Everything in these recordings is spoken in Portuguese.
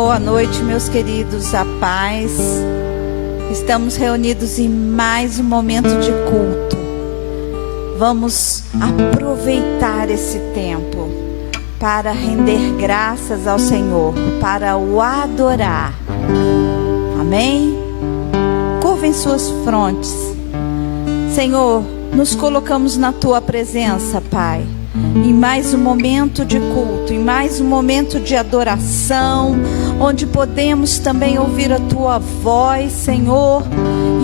Boa noite, meus queridos, a paz. Estamos reunidos em mais um momento de culto. Vamos aproveitar esse tempo para render graças ao Senhor, para o adorar. Amém? Curvem suas frontes. Senhor, nos colocamos na Tua presença, Pai, em mais um momento de culto, em mais um momento de adoração, onde podemos também ouvir a Tua voz, Senhor,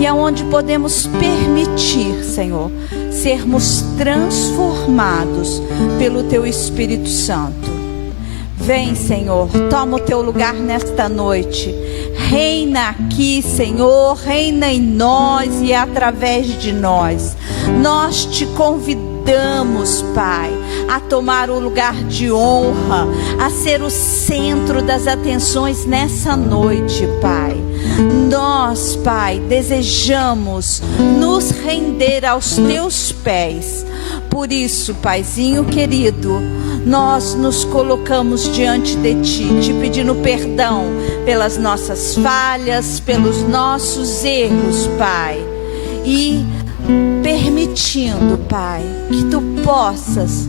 e aonde podemos permitir, Senhor, sermos transformados pelo Teu Espírito Santo. Vem, Senhor, toma o Teu lugar nesta noite. Reina aqui, Senhor, reina em nós e através de nós. Nós te convidamos, Pai, a tomar o lugar de honra, a ser o centro das atenções nessa noite, Pai. Nós, Pai, desejamos nos render aos Teus pés. Por isso, Paizinho querido, nós nos colocamos diante de Ti, te pedindo perdão pelas nossas falhas, pelos nossos erros, Pai. E permitindo, Pai, que Tu possas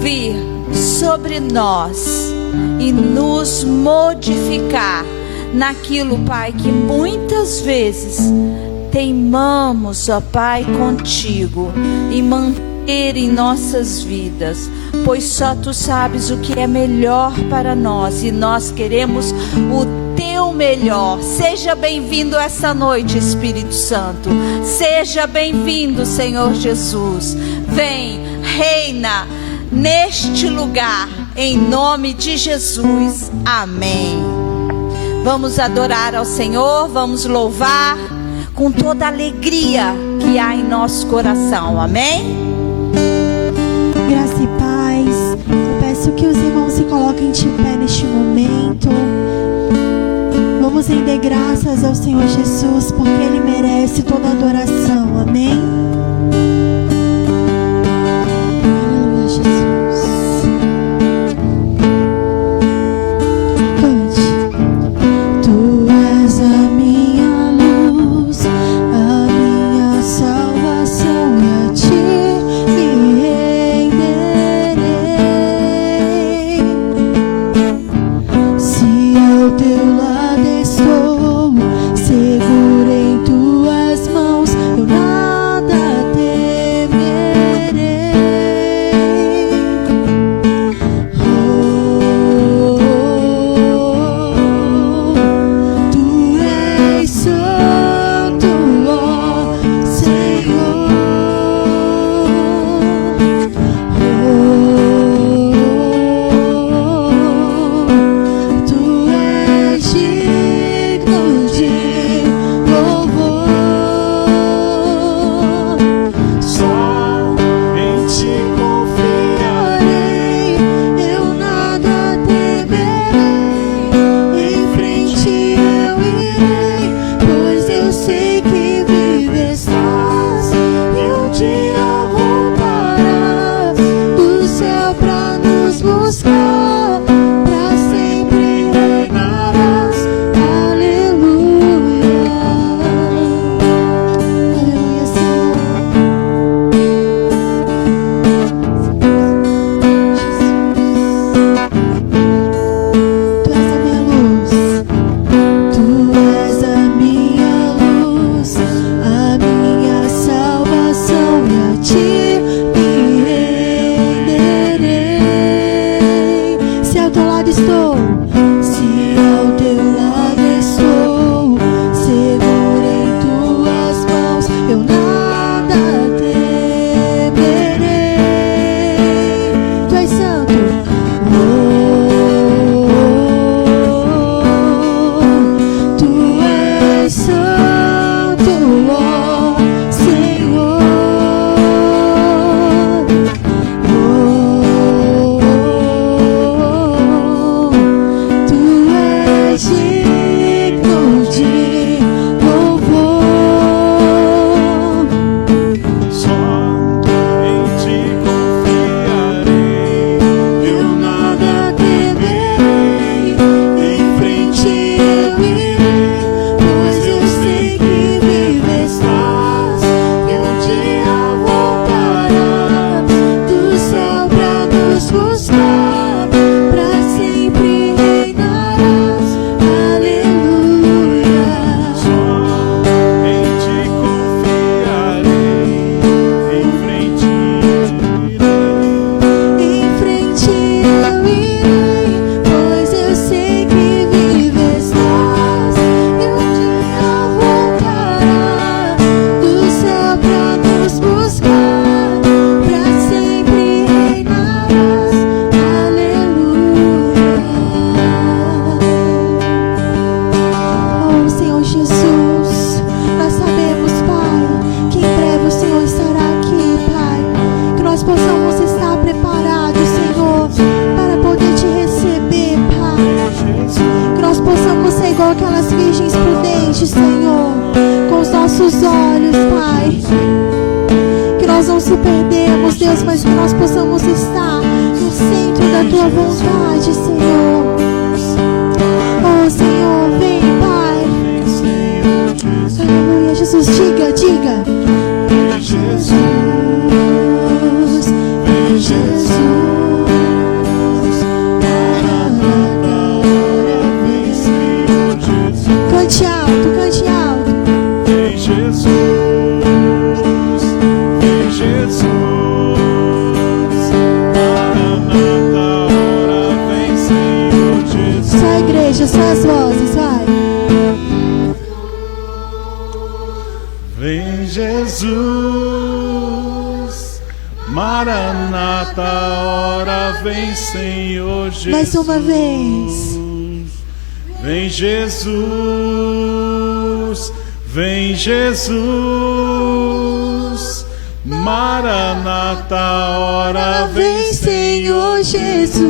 vir sobre nós e nos modificar naquilo, Pai, que muitas vezes teimamos, ó Pai, contigo e manter em nossas vidas, pois só Tu sabes o que é melhor para nós e nós queremos o Teu melhor. Seja bem-vindo essa noite, Espírito Santo. Seja bem-vindo, Senhor Jesus. Vem, reina neste lugar, em nome de Jesus. Amém. Vamos adorar ao Senhor, vamos louvar com toda a alegria que há em nosso coração. Amém? Graça e paz. Eu peço que os irmãos se coloquem de pé neste momento. Vamos render graças ao Senhor Jesus, porque Ele merece toda a adoração. Amém? Aleluia, Jesus. Cante. Tu és a minha luz, a minha salvação, e a Ti me renderei. Se ao Teu lado estou, seguro em Tuas mãos, eu nada não se perdermos, Deus, mas que nós possamos estar no centro da Tua vontade, Senhor. Oh, Senhor, vem, Pai. Aleluia, Jesus, diga. Jesus, vem, Jesus. Cante alto. Vem, Jesus. Vem, Jesus. Maranata, ora vem, Senhor Jesus. Só a igreja, só as vozes, vai. Vem, Jesus. Maranata, ora vem, Senhor Jesus. Mais uma vez. Vem, Jesus. Vem, Jesus. Maranata, ora vem, Senhor Jesus.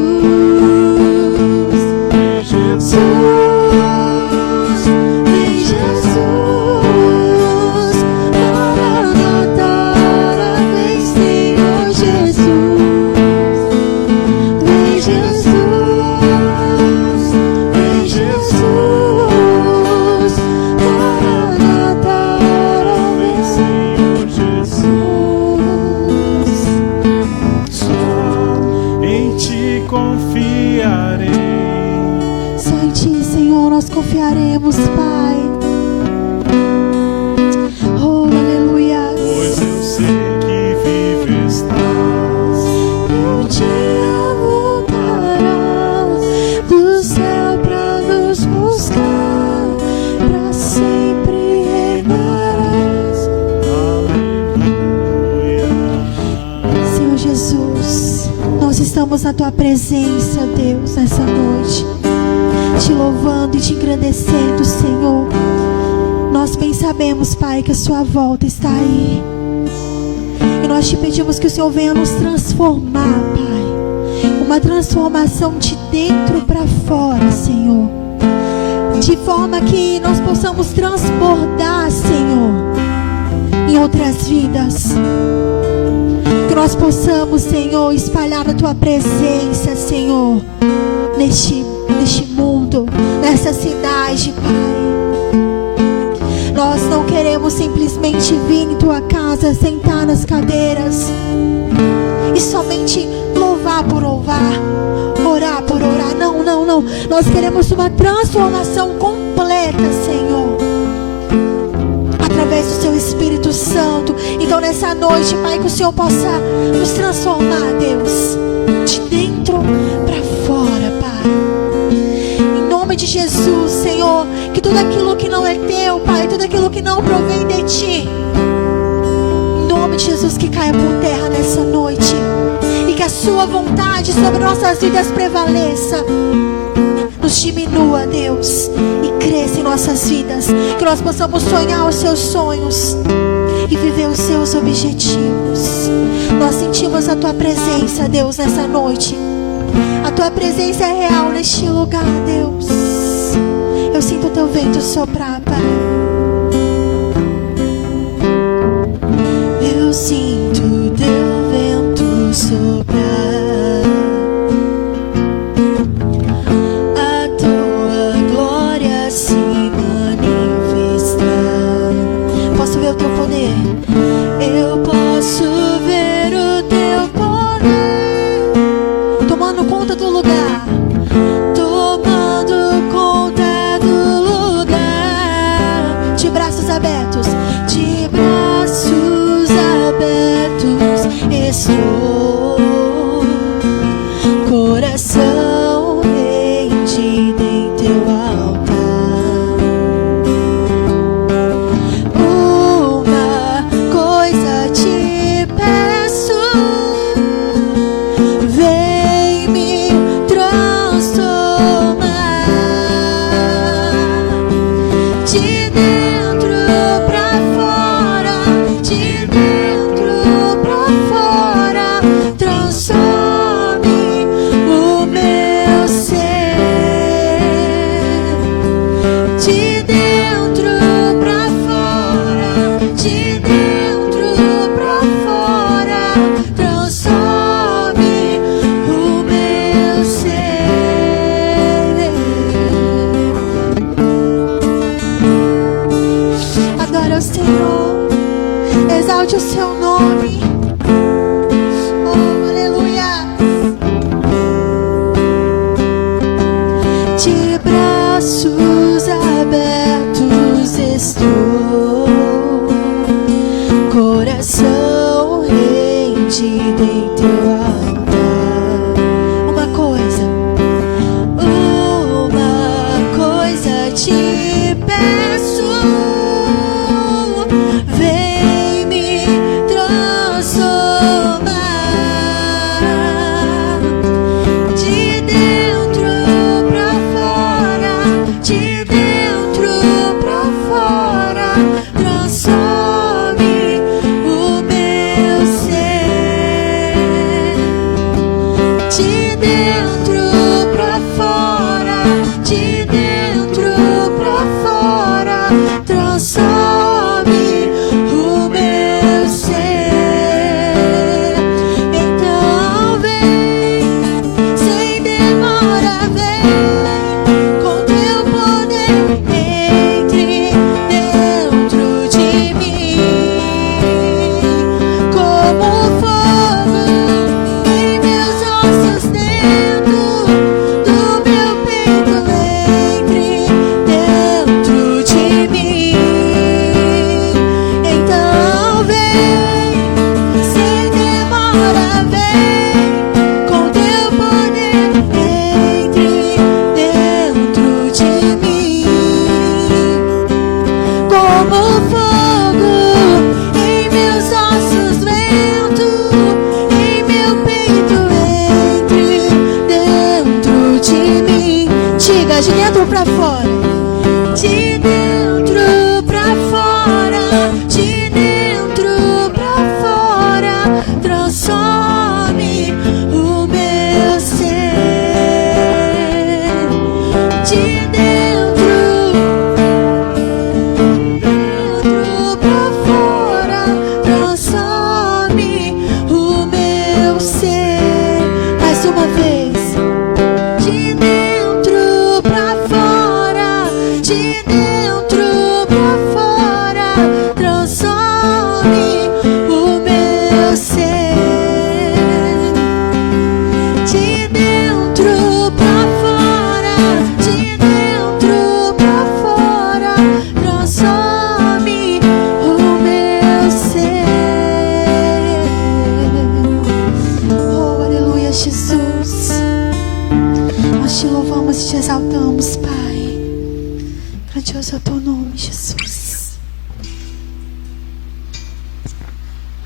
Vem, Jesus. Vem, Jesus. Maranata, ora vem, Senhor Jesus. Vem, Jesus. Vem, Jesus. Maranata, ora vem, Senhor Jesus. Só em Ti confiarei. Só em Ti, Senhor, nós confiaremos, Pai. Oh, aleluia. Pois eu sei que vivo estás. E um dia voltarás do céu pra nos buscar, pra sempre reinarás. Aleluia. Senhor Jesus, nós estamos na Tua presença, Deus, nessa noite, te louvando e te agradecendo, Senhor. Nós bem sabemos, Pai, que a Sua volta está aí. E nós te pedimos que o Senhor venha nos transformar, Pai. Uma transformação de dentro para fora, Senhor. De forma que nós possamos transbordar, Senhor, em outras vidas. Que nós possamos, Senhor, espalhar a Tua presença, Senhor, neste mundo, nessa cidade, Pai. Nós não queremos simplesmente vir em Tua casa, sentar nas cadeiras e somente louvar por louvar, orar por orar. Não. Nós queremos uma transformação completa, Senhor, através do Seu Espírito Santo. Então nessa noite, Pai, que o Senhor possa nos transformar, Deus, de dentro para fora, Pai. Em nome de Jesus, Senhor, que tudo aquilo que não é Teu, Pai, tudo aquilo que não provém de Ti, em nome de Jesus, que caia por terra nessa noite. E que a Sua vontade sobre nossas vidas prevaleça. Nos diminua, Deus, e cresça em nossas vidas. Que nós possamos sonhar os Seus sonhos e viver os Seus objetivos. Nós sentimos a Tua presença, Deus, nessa noite. A Tua presença é real neste lugar, Deus. Eu sinto o Teu vento soprar, Pai. Eu sinto o Teu vento soprar. A Tua glória se manifestar. Posso ver o Teu poder? Eu posso ver o Teu poder tomando conta do lugar. Tomando conta do lugar. De braços abertos. De braços abertos estou. Coração rendido em Teu altar. Uma coisa te peço. Vem me transformar. De dentro pra fora. De dentro pra fora. em teu altar. Uma coisa te peço, vem me transformar de dentro pra fora, de dentro pra fora, transforme o meu ser. De dentro pra fora, de dentro pra fora, transforme o meu ser. Então vem, sem demora, vem com teu poder, entre dentro de mim, como fogo em meus ossos, dentro do meu peito, entre dentro de mim. Então vem, sem demora, vem com teu poder, entre dentro de mim, como fogo em meus ossos, vento em meu peito, entre dentro de mim. Diga, de dentro pra fora, de dentro pra fora, de dentro pra fora, transforme o meu ser. De dentro pra fora, transforme o meu ser. Mais uma vez. De dentro pra fora, de dentro pra fora, transforme o meu ser. De dentro pra fora, de dentro pra fora, transforme o meu ser. Oh, aleluia, Jesus. Nós te louvamos e te exaltamos, Pai. Grandioso é o teu nome, Jesus.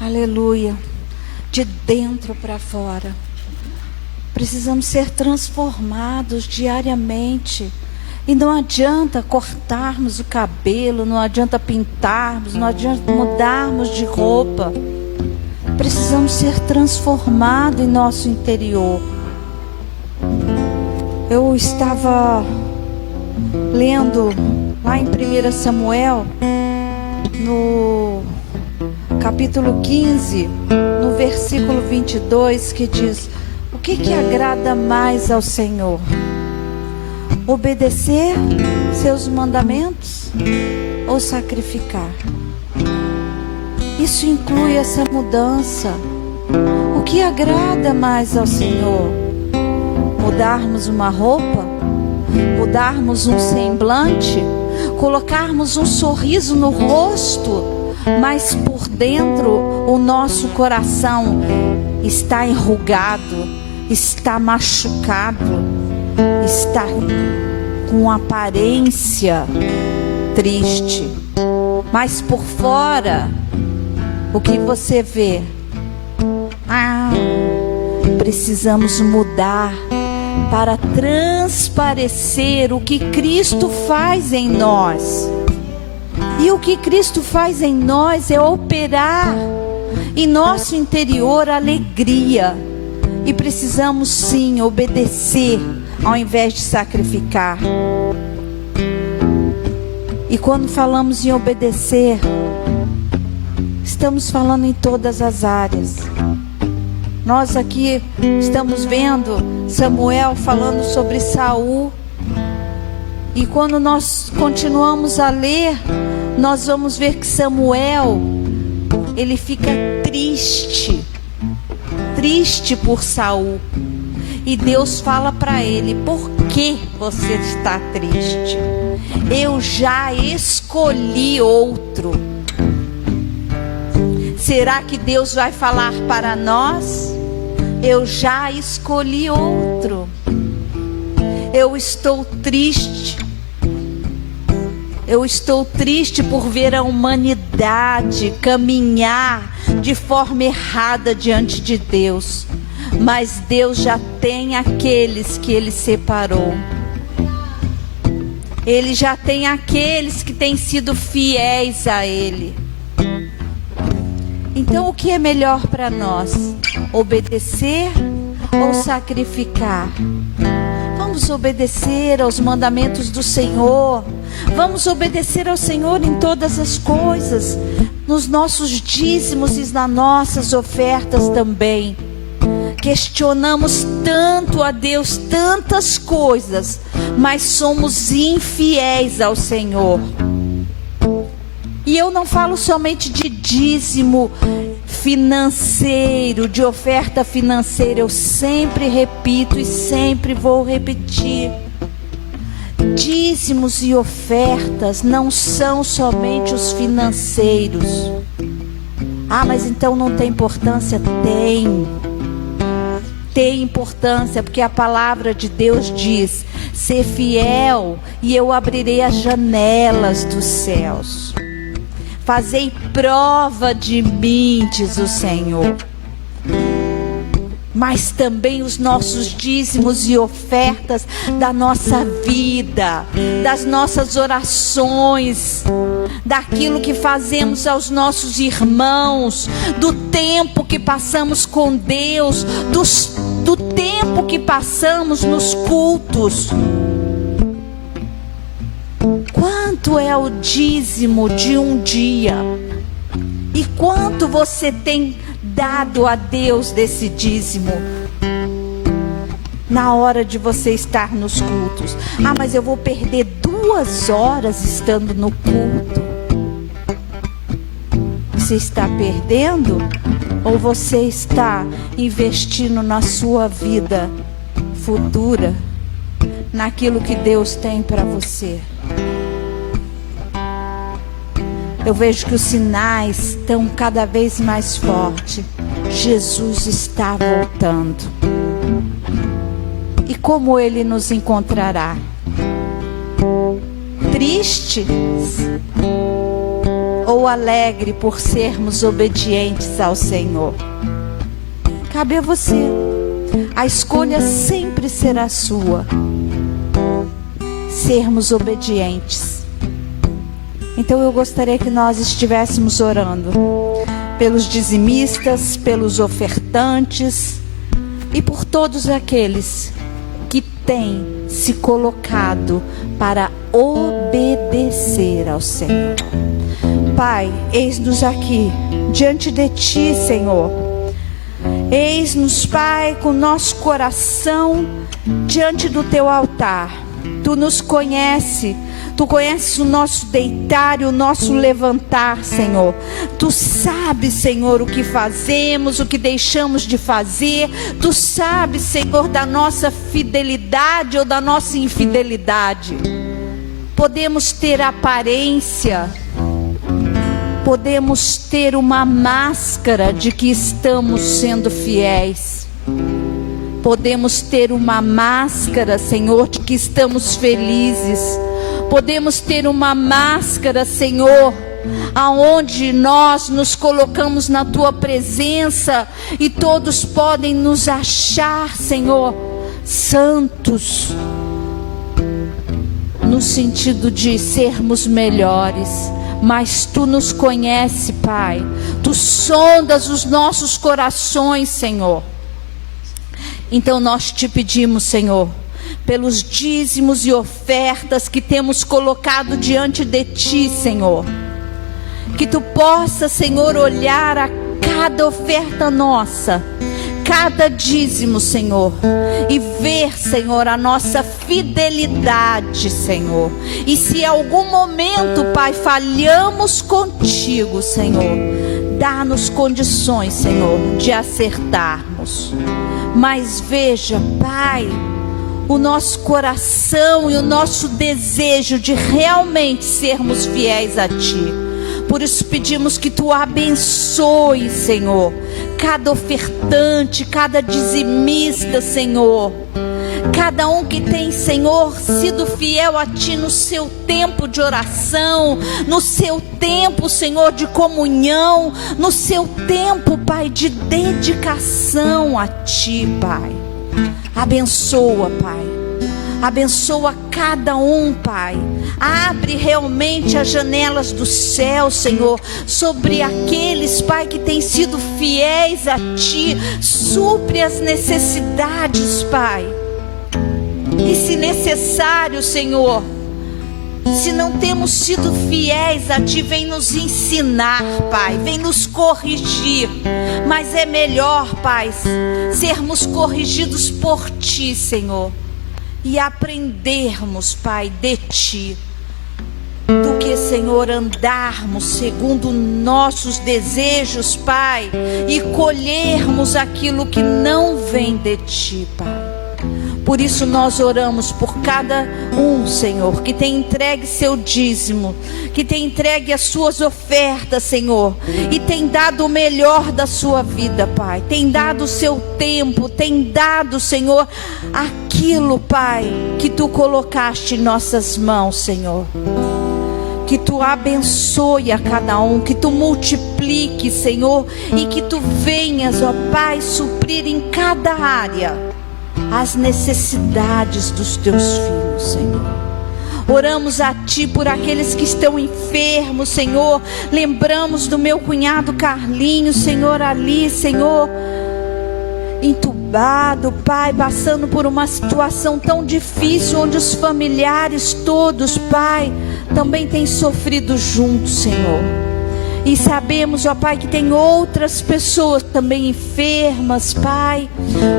Aleluia. De dentro para fora. Precisamos ser transformados diariamente. E não adianta cortarmos o cabelo, não adianta pintarmos, não adianta mudarmos de roupa. Precisamos ser transformados em nosso interior. Eu estava lendo lá em 1 Samuel, no capítulo 15, no versículo 22, que diz: o que agrada mais ao Senhor? Obedecer seus mandamentos ou sacrificar? Isso inclui essa mudança. O que agrada mais ao Senhor? Mudarmos uma roupa? Mudarmos um semblante? Colocarmos um sorriso no rosto, mas por dentro o nosso coração está enrugado, está machucado, está com aparência triste, mas por fora o que você vê? Precisamos mudar para transparecer o que Cristo faz em nós. E o que Cristo faz em nós é operar em nosso interior alegria. E precisamos sim obedecer ao invés de sacrificar. E quando falamos em obedecer, estamos falando em todas as áreas. Nós aqui estamos vendo Samuel falando sobre Saul. E quando nós continuamos a ler, nós vamos ver que Samuel, ele fica triste por Saul. E Deus fala para ele: por que você está triste? Eu já escolhi outro. Será que Deus vai falar para nós? Eu já escolhi outro. Eu estou triste. Eu estou triste por ver a humanidade caminhar de forma errada diante de Deus. Mas Deus já tem aqueles que Ele separou. Ele já tem aqueles que têm sido fiéis a Ele. Então o que é melhor para nós? Obedecer ou sacrificar? Vamos obedecer aos mandamentos do Senhor. Vamos obedecer ao Senhor em todas as coisas, nos nossos dízimos e nas nossas ofertas também. Questionamos tanto a Deus, tantas coisas, mas somos infiéis ao Senhor. E eu não falo somente de dízimo financeiro, de oferta financeira. Eu sempre repito e sempre vou repetir. Dízimos e ofertas não são somente os financeiros. Ah, mas então não tem importância? Tem importância, porque a palavra de Deus diz: ser fiel e eu abrirei as janelas dos céus. Fazei prova de mim, diz o Senhor. Mas também os nossos dízimos e ofertas da nossa vida, das nossas orações, daquilo que fazemos aos nossos irmãos, do tempo que passamos com Deus, do tempo que passamos nos cultos. Quanto é o dízimo de um dia? E quanto você tem dado a Deus desse dízimo? Na hora de você estar nos cultos. Ah, mas eu vou perder 2 horas estando no culto. Você está perdendo? Ou você está investindo na sua vida futura, naquilo que Deus tem para você? Eu vejo que os sinais estão cada vez mais fortes. Jesus está voltando. E como Ele nos encontrará? Tristes ou alegre por sermos obedientes ao Senhor? Cabe a você. A escolha sempre será sua. Sermos obedientes. Então eu gostaria que nós estivéssemos orando pelos dizimistas, pelos ofertantes e por todos aqueles que têm se colocado para obedecer ao Senhor. Pai, eis-nos aqui diante de Ti, Senhor. Eis-nos, Pai, com nosso coração diante do Teu altar. Tu nos conheces. Tu conheces o nosso deitar e o nosso levantar, Senhor. Tu sabes, Senhor, o que fazemos, o que deixamos de fazer. Tu sabes, Senhor, da nossa fidelidade ou da nossa infidelidade. Podemos ter aparência, podemos ter uma máscara de que estamos sendo fiéis. Podemos ter uma máscara, Senhor, de que estamos felizes. Podemos ter uma máscara, Senhor, aonde nós nos colocamos na Tua presença e todos podem nos achar, Senhor, santos, no sentido de sermos melhores. Mas Tu nos conheces, Pai. Tu sondas os nossos corações, Senhor. Então nós Te pedimos, Senhor, pelos dízimos e ofertas que temos colocado diante de Ti, Senhor. Que Tu possa, Senhor, olhar a cada oferta nossa, cada dízimo, Senhor, e ver, Senhor, a nossa fidelidade, Senhor. E se em algum momento, Pai, falhamos contigo, Senhor, dá-nos condições, Senhor, de acertarmos. Mas veja, Pai, o nosso coração e o nosso desejo de realmente sermos fiéis a Ti. Por isso pedimos que Tu abençoe, Senhor, cada ofertante, cada dizimista, Senhor. Cada um que tem, Senhor, sido fiel a Ti no seu tempo de oração, no seu tempo, Senhor, de comunhão, no seu tempo, Pai, de dedicação a Ti, Pai. Abençoa, Pai. Abençoa cada um, Pai. Abre realmente as janelas do céu, Senhor, sobre aqueles, Pai, que têm sido fiéis a Ti. Supre as necessidades, Pai. E se necessário, Senhor, se não temos sido fiéis a Ti, vem nos ensinar, Pai, vem nos corrigir. Mas é melhor, Pai, sermos corrigidos por Ti, Senhor, e aprendermos, Pai, de Ti, do que, Senhor, andarmos segundo nossos desejos, Pai, e colhermos aquilo que não vem de Ti, Pai. Por isso nós oramos por cada um, Senhor, que tem entregue seu dízimo, que tem entregue as suas ofertas, Senhor, e tem dado o melhor da sua vida, Pai. Tem dado o seu tempo, tem dado, Senhor, aquilo, Pai, que Tu colocaste em nossas mãos, Senhor. Que Tu abençoe a cada um, que Tu multiplique, Senhor, e que Tu venhas, ó Pai, suprir em cada área as necessidades dos Teus filhos, Senhor. Oramos a Ti por aqueles que estão enfermos, Senhor. Lembramos do meu cunhado Carlinhos, Senhor, ali, Senhor, entubado, Pai, passando por uma situação tão difícil, onde os familiares todos, Pai, também têm sofrido juntos, Senhor. E sabemos, ó Pai, que tem outras pessoas também enfermas, Pai.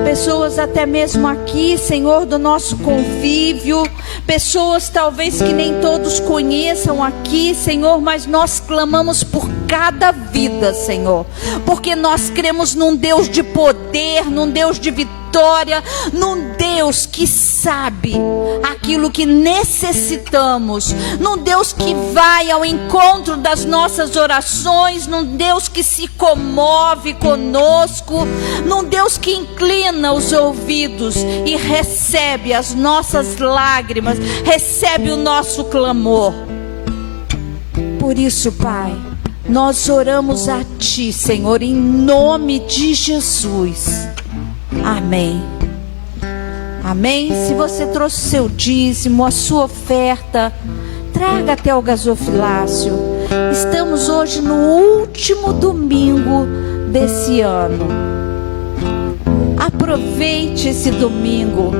Pessoas até mesmo aqui, Senhor, do nosso convívio. Pessoas talvez que nem todos conheçam aqui, Senhor, mas nós clamamos por cada vida, Senhor. Porque nós cremos num Deus de poder, num Deus de vitória, num Deus que sabe aquilo que necessitamos, num Deus que vai ao encontro das nossas orações, num Deus que se comove conosco, num Deus que inclina os ouvidos e recebe as nossas lágrimas, recebe o nosso clamor. Por isso, Pai, nós oramos a Ti, Senhor, em nome de Jesus. Amém. Amém. Se você trouxe seu dízimo, a sua oferta, traga até o gasofilácio. Estamos hoje no último domingo desse ano. Aproveite esse domingo.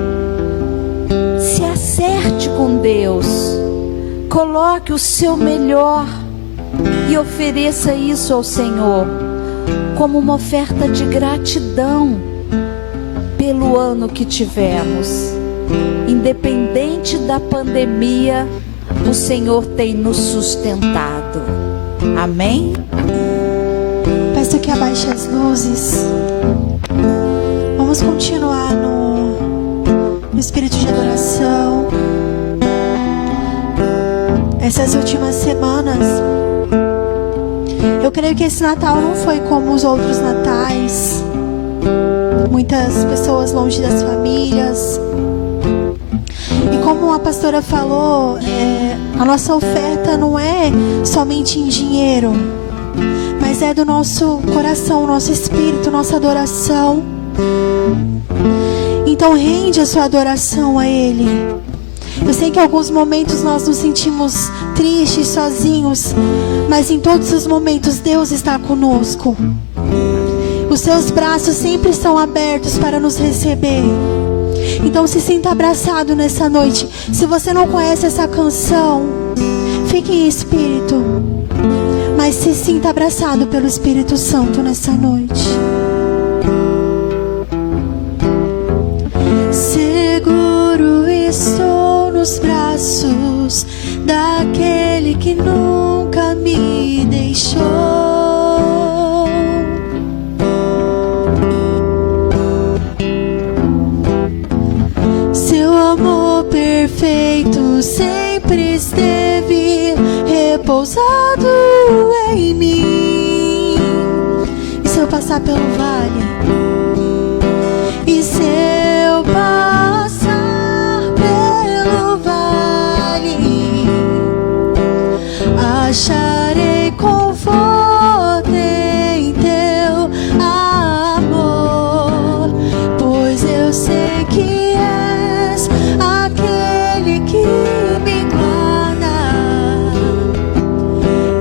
Se acerte com Deus. Coloque o seu melhor e ofereça isso ao Senhor como uma oferta de gratidão pelo ano que tivemos. Independente da pandemia, o Senhor tem nos sustentado. Amém? Peço que abaixe as luzes. Vamos continuar no espírito de adoração. Essas últimas semanas, eu creio que esse Natal não foi como os outros natais. Muitas pessoas longe das famílias. E como a pastora falou, a nossa oferta não é somente em dinheiro, mas é do nosso coração, nosso espírito, nossa adoração. Então rende a sua adoração a Ele. Eu sei que em alguns momentos nós nos sentimos tristes, sozinhos, mas em todos os momentos Deus está conosco. Os seus braços sempre estão abertos para nos receber. Então se sinta abraçado nessa noite. Se você não conhece essa canção, fique em espírito, mas se sinta abraçado pelo Espírito Santo nessa noite. Seguro estou nos braços daquele que nunca me deixou. Perfeito sempre esteve repousado passar pelo vale. E se eu passar pelo vale, acharei conforto em teu amor, pois eu sei que és aquele que me guarda,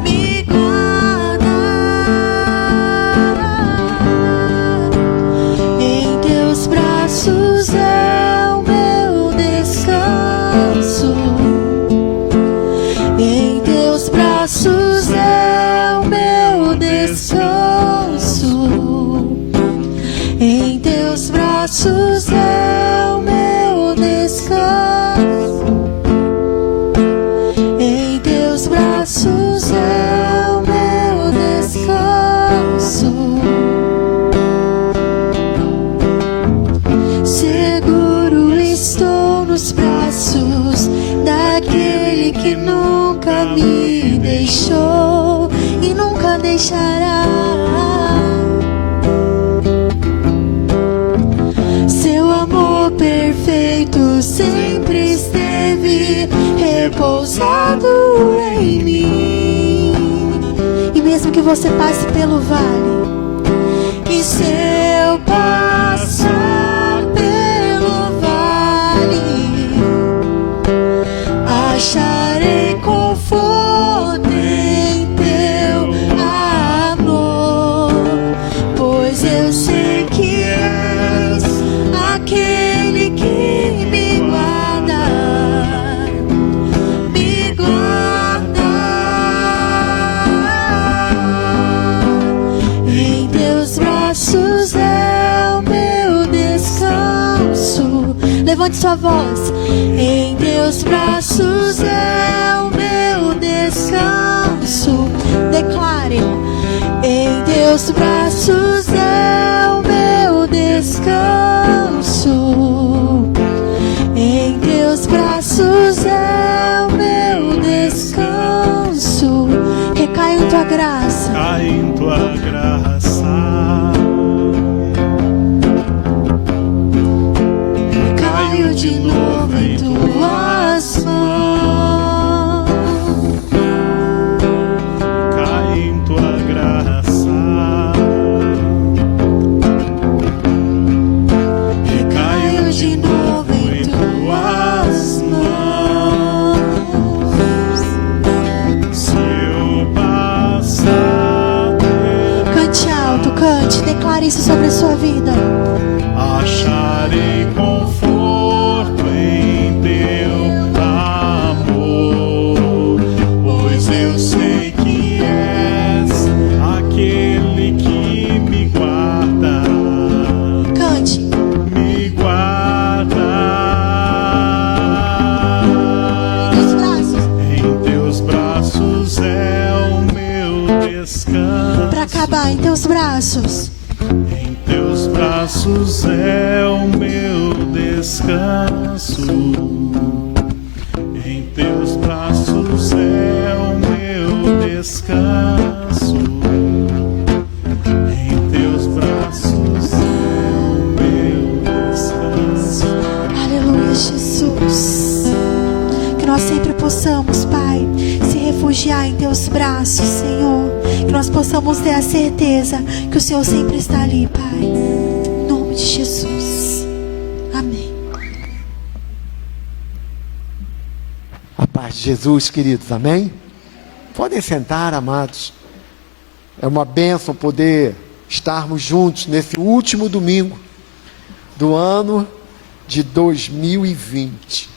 me guarda. Em teus braços é o meu descanso, em teus braços é o meu descanso, em teus braços é o meu descanso, em teus braços é o meu descanso. Seguro estou nos braços daquele que nunca me deixou e nunca deixará. Seu amor perfeito sempre esteve repousado em mim. E mesmo que você passe pelo vale, e se eu passar pelo vale, acharei conforto em teu amor, pois eu sei que és aquele que me guarda, me guarda. Em teus braços é o meu descanso. Levante sua voz. Em teus braços é o meu descanso. Declare. Em teus braços é o meu descanso. Em teus braços é o meu descanso. Recai em tua graça. Cai em tua graça, Caio de novo em tuas mãos. cai em tua graça, Caio de novo em tuas mãos. se eu passar, Cante alto, cante, declare isso sobre a sua vida. acharei conforto em teu amor, pois eu sei que és aquele que me guarda, Cante. me guarda. Dos braços. Em teus braços é o meu descanso. Pra acabar, em teus braços. Em teus braços é o meu descanso. Em teus braços é o meu descanso. Em teus braços é o meu descanso. Aleluia, Jesus. Que nós sempre possamos, Pai, se refugiar em teus braços, Senhor. Que nós possamos ter a certeza que o Senhor sempre está ali, Pai. Em nome de Jesus. Amém. A paz de Jesus, queridos, amém? Podem sentar, amados. É uma bênção poder estarmos juntos nesse último domingo do ano de 2020.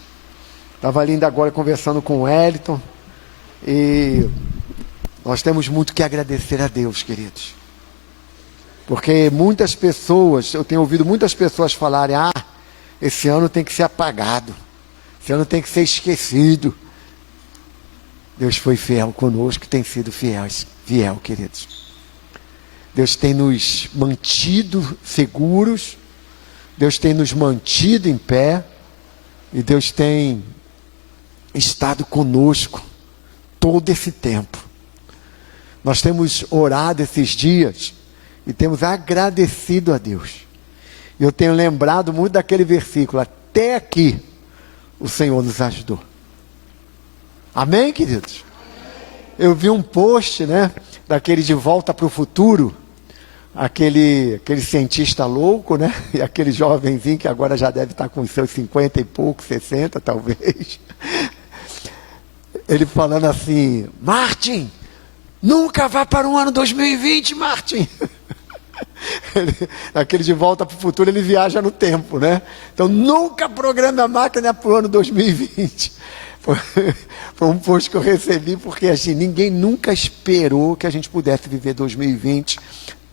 Estava ainda agora conversando com o Wellington e nós temos muito que agradecer a Deus, queridos. Porque muitas pessoas, eu tenho ouvido muitas pessoas falarem: esse ano tem que ser apagado, esse ano tem que ser esquecido. Deus foi fiel conosco, tem sido fiel, queridos. Deus tem nos mantido seguros, Deus tem nos mantido em pé, e Deus tem estado conosco todo esse tempo. Nós temos orado esses dias e temos agradecido a Deus. Eu tenho lembrado muito daquele versículo: até aqui o Senhor nos ajudou. Amém, queridos? Eu vi um post, né, daquele De Volta para o Futuro, aquele cientista louco, né, e aquele jovenzinho que agora já deve estar com os seus 50 e pouco, 60 talvez. Ele falando assim: Martin, nunca vá para o ano 2020, Martin. Aquele De Volta para o Futuro, ele viaja no tempo, né? Então, nunca programe a máquina para o ano 2020. Foi um post que eu recebi, porque assim, ninguém nunca esperou que a gente pudesse viver 2020,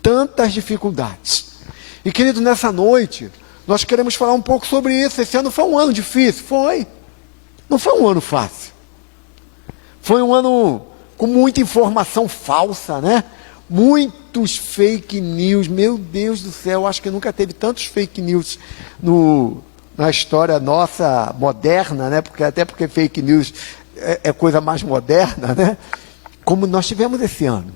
tantas dificuldades. E querido, nessa noite, nós queremos falar um pouco sobre isso. Esse ano foi um ano difícil? Foi. Não foi um ano fácil. Foi um ano com muita informação falsa, né? Muitos fake news. Meu Deus do céu, acho que nunca teve tantos fake news na história nossa moderna, né? Até porque fake news é coisa mais moderna, né? Como nós tivemos esse ano.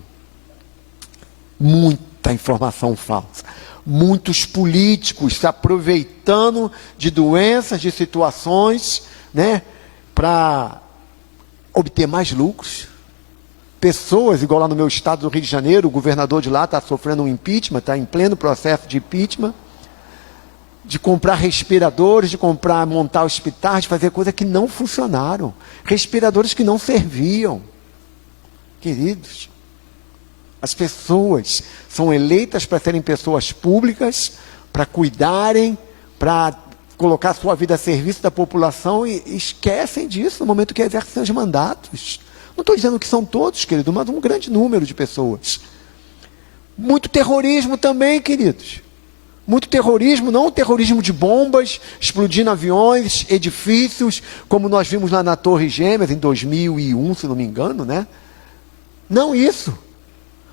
Muita informação falsa. Muitos políticos se aproveitando de doenças, de situações, né? Para obter mais lucros. Pessoas, igual lá no meu estado do Rio de Janeiro, o governador de lá está sofrendo um impeachment, está em pleno processo de impeachment, de comprar respiradores, de montar hospitais, de fazer coisas que não funcionaram. Respiradores que não serviam. Queridos, as pessoas são eleitas para serem pessoas públicas, para cuidarem, para colocar a sua vida a serviço da população e esquecem disso no momento que exercem seus mandatos. Não estou dizendo que são todos, querido, mas um grande número de pessoas. Muito terrorismo também, queridos. Muito terrorismo, não terrorismo de bombas, explodindo aviões, edifícios, como nós vimos lá na Torre Gêmeas, em 2001, se não me engano, né? Não isso,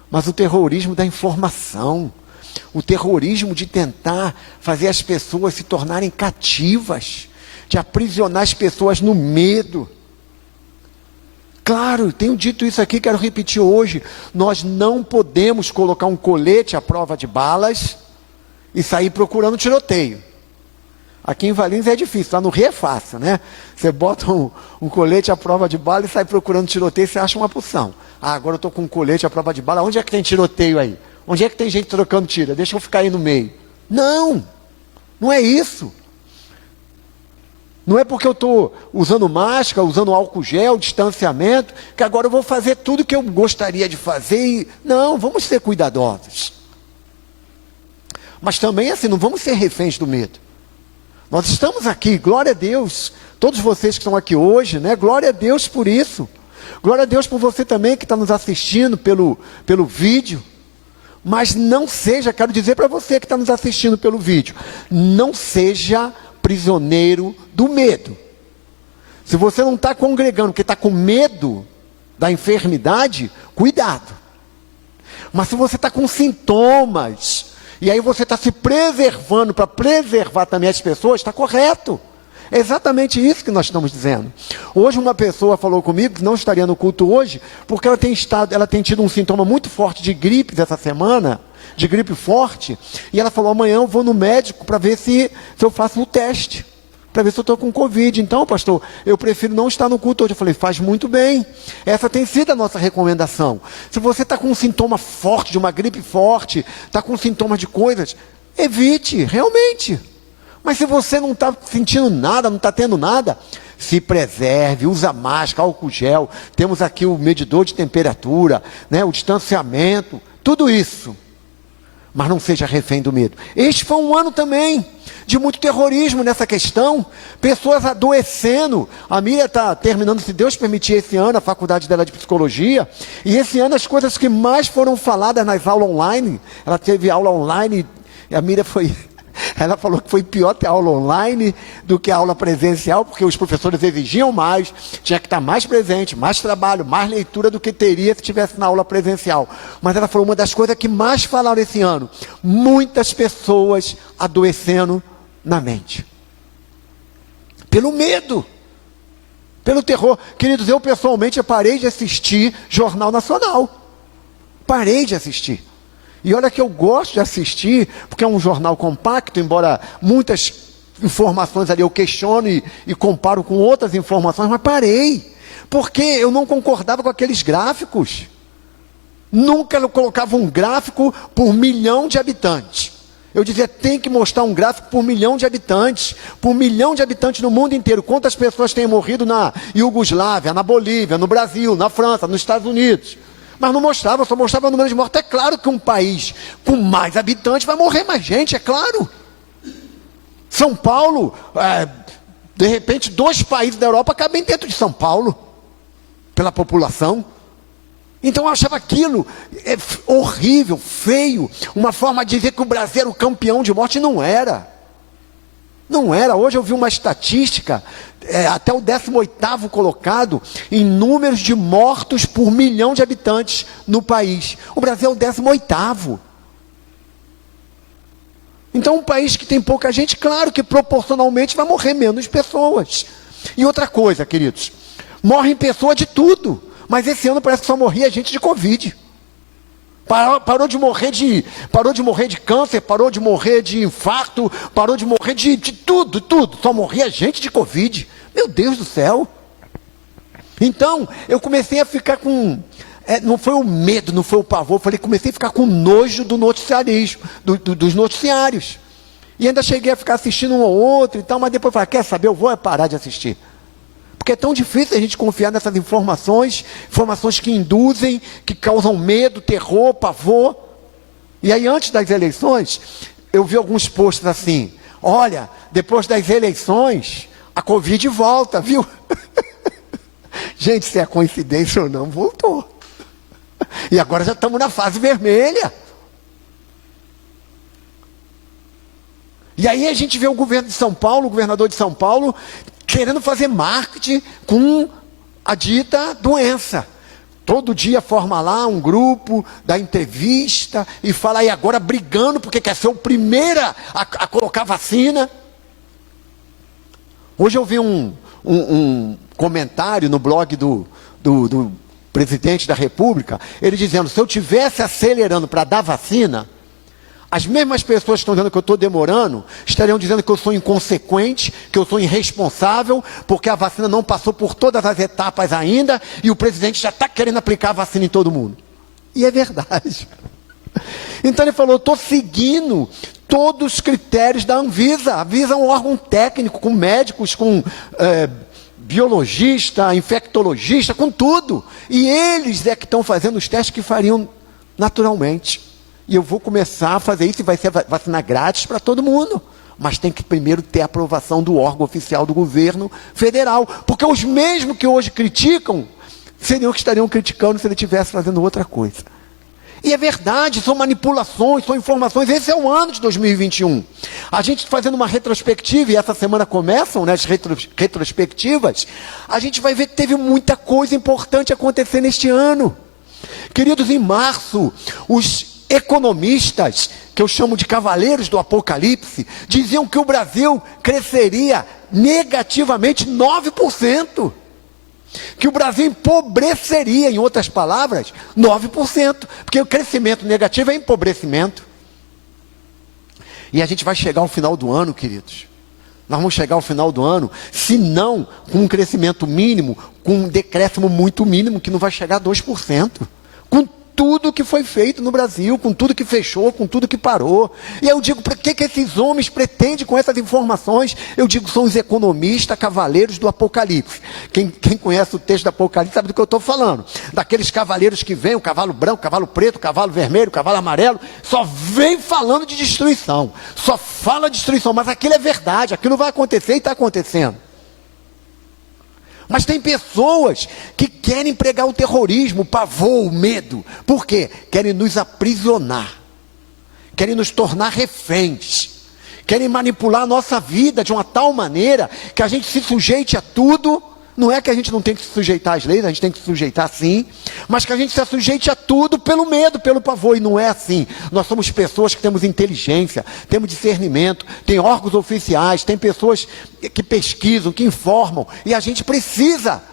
mas o terrorismo da informação. O terrorismo de tentar fazer as pessoas se tornarem cativas, de aprisionar as pessoas no medo. Claro, tenho dito isso aqui, quero repetir hoje. Nós não podemos colocar um colete à prova de balas e sair procurando tiroteio. Aqui em Valinhos é difícil, lá no Rio é fácil, né? Você bota um colete à prova de bala e sai procurando tiroteio, você acha uma porção. Ah, agora eu estou com um colete à prova de bala, onde é que tem tiroteio aí? Onde é que tem gente trocando tiro? Deixa eu ficar aí no meio. Não, não é isso. Não é porque eu estou usando máscara, usando álcool gel, distanciamento, que agora eu vou fazer tudo que eu gostaria de fazer. Não, vamos ser cuidadosos. Mas também assim, não vamos ser reféns do medo. Nós estamos aqui, glória a Deus. Todos vocês que estão aqui hoje, né? Glória a Deus por isso. Glória a Deus por você também que está nos assistindo pelo vídeo. Mas não seja, quero dizer para você que está nos assistindo pelo vídeo, não seja prisioneiro do medo. Se você não está congregando porque está com medo da enfermidade, cuidado. Mas se você está com sintomas, e aí você está se preservando para preservar também as pessoas, está correto. É exatamente isso que nós estamos dizendo. Hoje uma pessoa falou comigo que não estaria no culto hoje, porque ela tem tido um sintoma muito forte de gripe essa semana, de gripe forte, e ela falou: amanhã eu vou no médico para ver se eu faço o teste, para ver se eu estou com Covid. Então, pastor, eu prefiro não estar no culto hoje. Eu falei: faz muito bem. Essa tem sido a nossa recomendação. Se você está com um sintoma forte, de uma gripe forte, está com sintomas de coisas, evite, realmente. Mas se você não está sentindo nada, não está tendo nada, se preserve, usa máscara, álcool gel, temos aqui o medidor de temperatura, né, o distanciamento, tudo isso. Mas não seja refém do medo. Este foi um ano também de muito terrorismo nessa questão, pessoas adoecendo. A Miriam está terminando, se Deus permitir, esse ano, a faculdade dela de psicologia, e esse ano as coisas que mais foram faladas nas aulas online, ela teve aula online, e a Miriam ela falou que foi pior ter aula online do que a aula presencial, porque os professores exigiam mais, tinha que estar mais presente, mais trabalho, mais leitura do que teria se estivesse na aula presencial. Mas ela falou, uma das coisas que mais falaram esse ano, muitas pessoas adoecendo na mente. Pelo medo, pelo terror. Queridos, eu pessoalmente parei de assistir Jornal Nacional. Parei de assistir. E olha que eu gosto de assistir, porque é um jornal compacto, embora muitas informações ali eu questiono e comparo com outras informações, mas parei, porque eu não concordava com aqueles gráficos. Nunca eu colocava um gráfico por 1 milhão de habitantes. Eu dizia, tem que mostrar um gráfico por 1 milhão de habitantes. Por 1 milhão de habitantes no mundo inteiro. Quantas pessoas têm morrido na Iugoslávia, na Bolívia, no Brasil, na França, nos Estados Unidos. Mas não mostrava, só mostrava o número de mortes. É claro que um país com mais habitantes vai morrer mais gente, é claro. São Paulo, de repente 2 países da Europa cabem dentro de São Paulo. Pela população. Então eu achava aquilo horrível, feio, uma forma de dizer que o Brasil era o campeão de morte. Não era. Não era. Hoje eu vi uma estatística, até o 18º colocado, em números de mortos por 1 milhão de habitantes no país. O Brasil é o 18º. Então um país que tem pouca gente, claro que proporcionalmente vai morrer menos pessoas. E outra coisa, queridos, morrem pessoas de tudo. Mas esse ano parece que só morria gente de Covid. Parou de morrer de câncer, parou de morrer de infarto, parou de morrer de tudo. Só morria gente de Covid. Meu Deus do céu. Então, eu comecei a ficar com... não foi o medo, não foi o pavor. Comecei a ficar com nojo do noticiarismo, dos noticiários. E ainda cheguei a ficar assistindo um ou outro e tal, mas depois falei, quer saber, eu vou parar de assistir. Porque é tão difícil a gente confiar nessas informações que induzem, que causam medo, terror, pavor. E aí, antes das eleições, eu vi alguns posts assim, olha, depois das eleições, a Covid volta, viu? Gente, se é coincidência ou não, voltou. E agora já estamos na fase vermelha. E aí a gente vê o governo de São Paulo, o governador de São Paulo, querendo fazer marketing com a dita doença. Todo dia forma lá um grupo, dá entrevista e fala aí agora brigando porque quer ser o primeiro a colocar vacina. Hoje eu vi um comentário no blog do presidente da República, ele dizendo, se eu estivesse acelerando para dar vacina, as mesmas pessoas que estão dizendo que eu estou demorando, estariam dizendo que eu sou inconsequente, que eu sou irresponsável, porque a vacina não passou por todas as etapas ainda, e o presidente já está querendo aplicar a vacina em todo mundo. E é verdade. Então ele falou, eu estou seguindo todos os critérios da Anvisa. A Anvisa é um órgão técnico, com médicos, com biologista, infectologista, com tudo. E eles é que estão fazendo os testes que fariam naturalmente. E eu vou começar a fazer isso e vai ser vacina grátis para todo mundo. Mas tem que primeiro ter a aprovação do órgão oficial do governo federal. Porque os mesmos que hoje criticam, seriam que estariam criticando se ele estivesse fazendo outra coisa. E é verdade, são manipulações, são informações. Esse é o ano de 2021. A gente fazendo uma retrospectiva, e essa semana começam, né, as retrospectivas, a gente vai ver que teve muita coisa importante acontecer neste ano. Queridos, em março, os economistas, que eu chamo de cavaleiros do Apocalipse, diziam que o Brasil cresceria negativamente 9%. Que o Brasil empobreceria, em outras palavras, 9%. Porque o crescimento negativo é empobrecimento. E a gente vai chegar ao final do ano, queridos. Nós vamos chegar ao final do ano, se não com um crescimento mínimo, com um decréscimo muito mínimo, que não vai chegar a 2%. Com tudo que foi feito no Brasil, com tudo que fechou, com tudo que parou. E eu digo, para que esses homens pretendem com essas informações? Eu digo, são os economistas cavaleiros do Apocalipse. Quem conhece o texto do Apocalipse sabe do que eu estou falando. Daqueles cavaleiros que vêm, o cavalo branco, o cavalo preto, o cavalo vermelho, o cavalo amarelo, só vem falando de destruição. Só fala de destruição, mas aquilo é verdade, aquilo vai acontecer e está acontecendo. Mas tem pessoas que querem pregar o terrorismo, o pavor, o medo. Por quê? Querem nos aprisionar. Querem nos tornar reféns. Querem manipular a nossa vida de uma tal maneira que a gente se sujeite a tudo. Não é que a gente não tem que se sujeitar às leis, a gente tem que se sujeitar sim. Mas que a gente se sujeite a tudo pelo medo, pelo pavor. E não é assim. Nós somos pessoas que temos inteligência, temos discernimento, tem órgãos oficiais, tem pessoas que pesquisam, que informam. E a gente precisa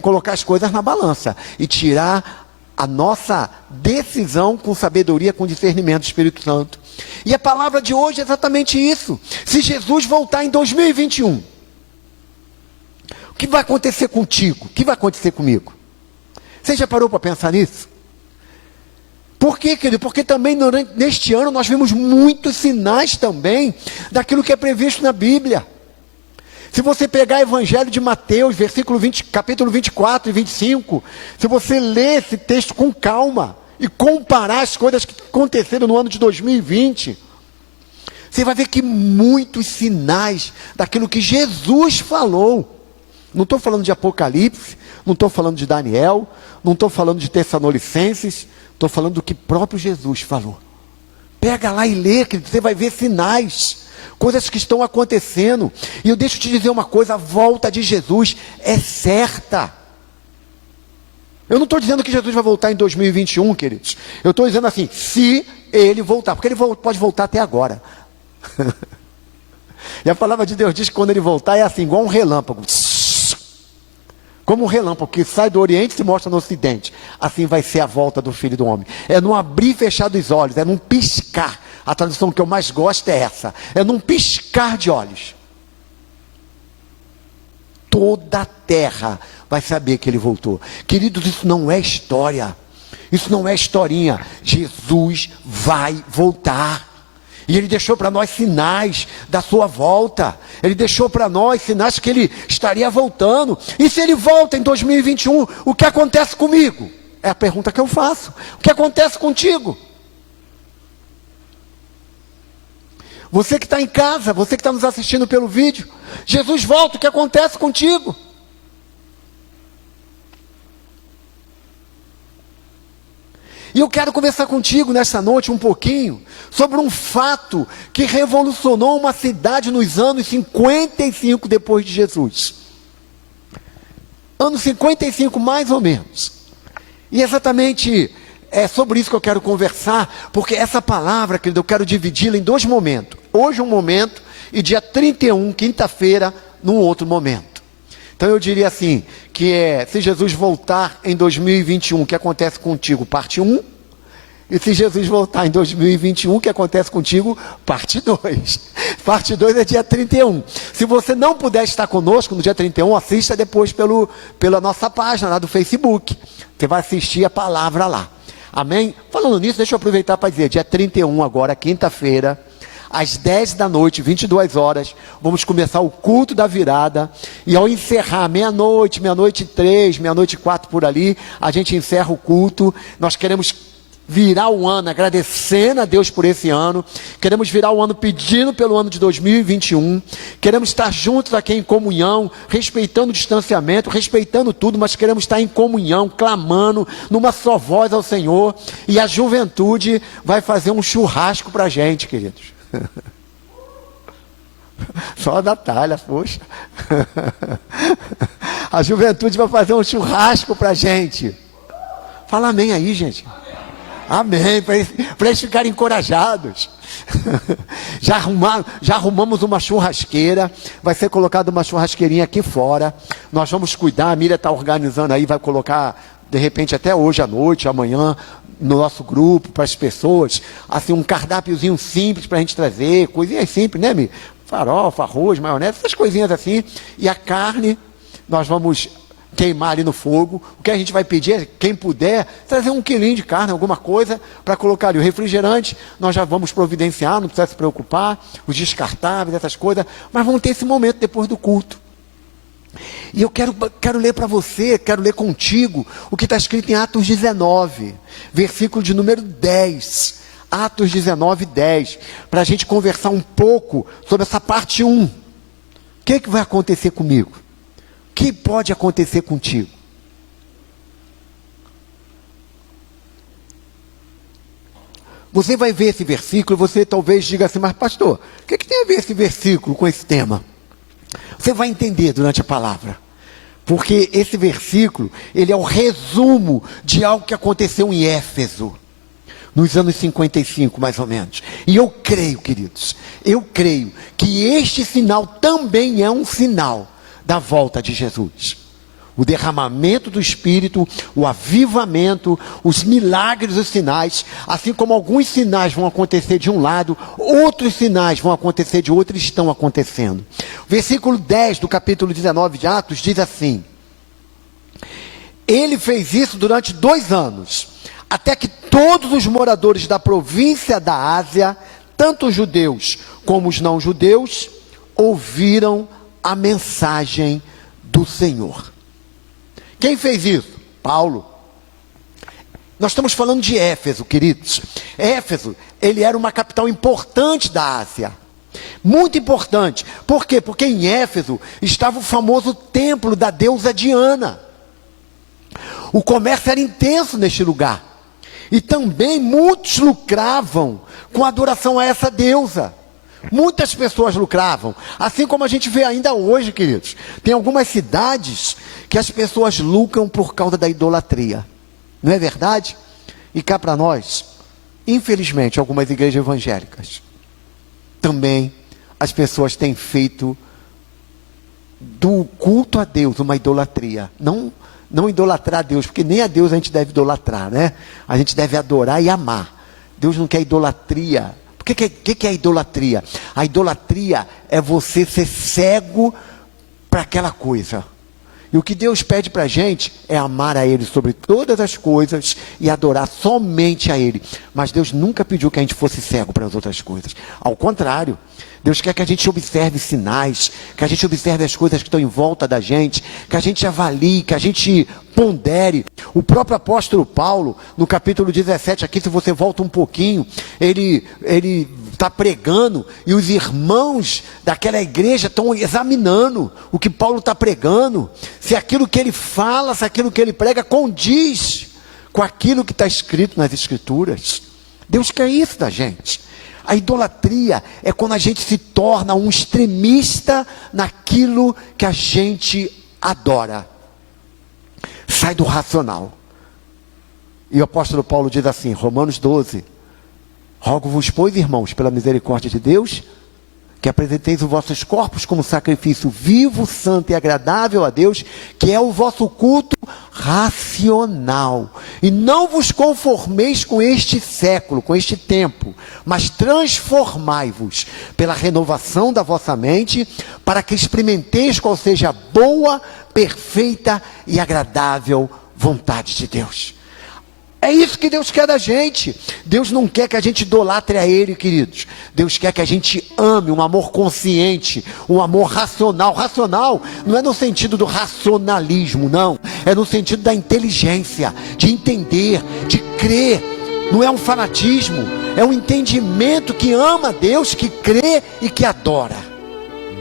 colocar as coisas na balança e tirar a nossa decisão com sabedoria, com discernimento do Espírito Santo. E a palavra de hoje é exatamente isso. Se Jesus voltar em 2021, o que vai acontecer contigo? O que vai acontecer comigo? Você já parou para pensar nisso? Por quê, querido? Porque também neste ano nós vimos muitos sinais também daquilo que é previsto na Bíblia. Se você pegar o Evangelho de Mateus, capítulo 24 e 25, se você ler esse texto com calma e comparar as coisas que aconteceram no ano de 2020, você vai ver que muitos sinais daquilo que Jesus falou. Não estou falando de Apocalipse, não estou falando de Daniel, não estou falando de Tessalonicenses, estou falando do que próprio Jesus falou. Pega lá e lê, que você vai ver sinais, coisas que estão acontecendo. E eu deixo te dizer uma coisa, a volta de Jesus é certa. Eu não estou dizendo que Jesus vai voltar em 2021, queridos. Eu estou dizendo assim, se ele voltar, porque ele pode voltar até agora. E a palavra de Deus diz que quando ele voltar é assim, igual um relâmpago. Como um relâmpago que sai do Oriente e se mostra no Ocidente. Assim vai ser a volta do Filho do Homem. É num abrir e fechar dos olhos, é num piscar. A tradução que eu mais gosto é essa. É num piscar de olhos. Toda a terra vai saber que ele voltou. Queridos, isso não é história. Isso não é historinha. Jesus vai voltar. E ele deixou para nós sinais da sua volta. Ele deixou para nós sinais que ele estaria voltando. E se ele volta em 2021, o que acontece comigo? É a pergunta que eu faço. O que acontece contigo? Você que está em casa, você que está nos assistindo pelo vídeo, Jesus volta, o que acontece contigo? E eu quero conversar contigo nessa noite um pouquinho sobre um fato que revolucionou uma cidade nos anos 55 depois de Jesus. Anos 55 mais ou menos. E exatamente é sobre isso que eu quero conversar, porque essa palavra, querido, eu quero dividi-la em dois momentos. Hoje um momento e dia 31, quinta-feira, num outro momento. Então eu diria assim, que se Jesus voltar em 2021, o que acontece contigo? Parte 1. E se Jesus voltar em 2021, o que acontece contigo? Parte 2. Parte 2 é dia 31. Se você não puder estar conosco no dia 31, assista depois pela nossa página lá do Facebook. Você vai assistir a palavra lá. Amém? Falando nisso, deixa eu aproveitar para dizer, dia 31 agora, quinta-feira, às 10 da noite, 22 horas, vamos começar o culto da virada, e ao encerrar, meia-noite, meia-noite 3, meia-noite 4 por ali, a gente encerra o culto. Nós queremos virar o ano agradecendo a Deus por esse ano, queremos virar o ano pedindo pelo ano de 2021, queremos estar juntos aqui em comunhão, respeitando o distanciamento, respeitando tudo, mas queremos estar em comunhão, clamando, numa só voz ao Senhor, e a juventude vai fazer um churrasco para a gente, queridos. Só a Natália, poxa. A juventude vai fazer um churrasco para a gente. Fala amém aí, gente. Amém, para eles ficarem encorajados. Já arrumamos uma churrasqueira. Vai ser colocada uma churrasqueirinha aqui fora. Nós vamos cuidar, a Miriam está organizando aí, vai colocar de repente até hoje à noite, amanhã, no nosso grupo, para as pessoas, assim, um cardápiozinho simples para a gente trazer, coisinhas simples, né, Mi? Farofa, arroz, maionese, essas coisinhas assim. E a carne, nós vamos queimar ali no fogo. O que a gente vai pedir é, quem puder, trazer 1 quilinho de carne, alguma coisa, para colocar ali. O refrigerante, nós já vamos providenciar, não precisa se preocupar, os descartáveis, essas coisas, mas vamos ter esse momento depois do culto. E eu quero ler para você, quero ler contigo o que está escrito em Atos 19, versículo de número 10. Atos 19, 10. Para a gente conversar um pouco sobre essa parte 1. O que vai acontecer comigo? O que pode acontecer contigo? Você vai ver esse versículo e você talvez diga assim, mas pastor, o que tem a ver esse versículo com esse tema? Você vai entender durante a palavra, porque esse versículo, ele é o resumo de algo que aconteceu em Éfeso, nos anos 55 mais ou menos. E eu creio, queridos, eu creio que este sinal também é um sinal da volta de Jesus. O derramamento do Espírito, o avivamento, os milagres, os sinais, assim como alguns sinais vão acontecer de um lado, outros sinais vão acontecer de outro e estão acontecendo. O versículo 10 do capítulo 19 de Atos diz assim: ele fez isso durante 2 anos, até que todos os moradores da província da Ásia, tanto os judeus como os não judeus, ouviram a mensagem do Senhor. Quem fez isso? Paulo. Nós estamos falando de Éfeso, queridos. Éfeso, ele era uma capital importante da Ásia. Muito importante. Por quê? Porque em Éfeso estava o famoso templo da deusa Diana. O comércio era intenso neste lugar. E também muitos lucravam com a adoração a essa deusa. Muitas pessoas lucravam, assim como a gente vê ainda hoje, queridos. Tem algumas cidades que as pessoas lucram por causa da idolatria. Não é verdade? E cá para nós, infelizmente, algumas igrejas evangélicas, também as pessoas têm feito do culto a Deus uma idolatria. Não idolatrar a Deus, porque nem a Deus a gente deve idolatrar, né? A gente deve adorar e amar. Deus não quer idolatria. O que é idolatria? A idolatria é você ser cego para aquela coisa. E o que Deus pede para a gente é amar a Ele sobre todas as coisas e adorar somente a Ele. Mas Deus nunca pediu que a gente fosse cego para as outras coisas. Ao contrário, Deus quer que a gente observe sinais, que a gente observe as coisas que estão em volta da gente, que a gente avalie, que a gente pondere. O próprio apóstolo Paulo, no capítulo 17, aqui se você volta um pouquinho, ele está pregando e os irmãos daquela igreja estão examinando o que Paulo está pregando, se aquilo que ele fala, se aquilo que ele prega condiz com aquilo que está escrito nas Escrituras. Deus quer isso da gente. A idolatria é quando a gente se torna um extremista naquilo que a gente adora. Sai do racional. E o apóstolo Paulo diz assim, Romanos 12: rogo-vos, pois, irmãos, pela misericórdia de Deus, que apresenteis os vossos corpos como sacrifício vivo, santo e agradável a Deus, que é o vosso culto racional. E não vos conformeis com este século, com este tempo, mas transformai-vos pela renovação da vossa mente, para que experimenteis qual seja a boa, perfeita e agradável vontade de Deus. É isso que Deus quer da gente. Deus não quer que a gente idolatre a Ele, queridos. Deus quer que a gente ame, um amor consciente, um amor racional. Racional não é no sentido do racionalismo, não. É no sentido da inteligência, de entender, de crer. Não é um fanatismo, é um entendimento que ama Deus, que crê e que adora,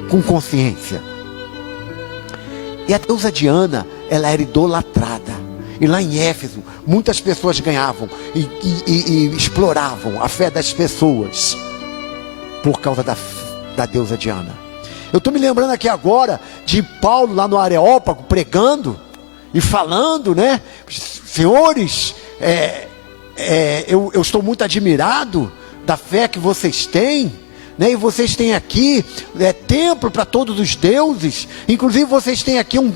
com consciência. E a deusa Diana, ela era idolatrada. E lá em Éfeso, muitas pessoas ganhavam e exploravam a fé das pessoas por causa da deusa Diana. Eu estou me lembrando aqui agora de Paulo lá no Areópago pregando e falando, né? Senhores, eu estou muito admirado da fé que vocês têm. Né? E vocês têm aqui templo para todos os deuses, inclusive vocês têm aqui um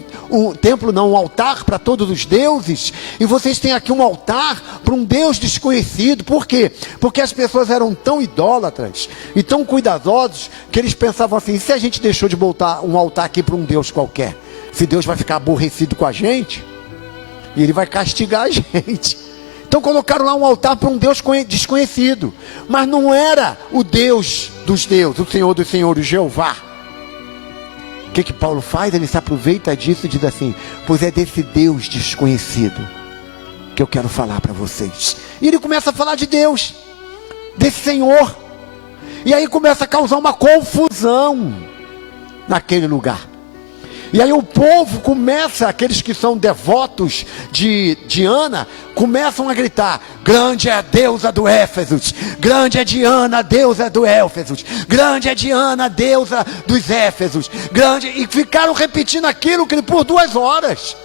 altar para todos os deuses, e vocês têm aqui um altar para um Deus desconhecido. Por quê? Porque as pessoas eram tão idólatras e tão cuidadosos que eles pensavam assim: e se a gente deixou de botar um altar aqui para um Deus qualquer? Se Deus vai ficar aborrecido com a gente e Ele vai castigar a gente. Então colocaram lá um altar para um Deus desconhecido. Mas não era o Deus dos deuses, o Senhor dos senhores, Jeová. O que Paulo faz? Ele se aproveita disso e diz assim: pois é desse Deus desconhecido que eu quero falar para vocês. E ele começa a falar de Deus, desse Senhor. E aí começa a causar uma confusão naquele lugar. E aí o povo começa, aqueles que são devotos de Diana, começam a gritar: grande é a deusa do Éfesos, grande é Diana, a deusa do Éfesos, grande é Diana, a deusa dos Éfesos, grande... E ficaram repetindo aquilo por 2 horas.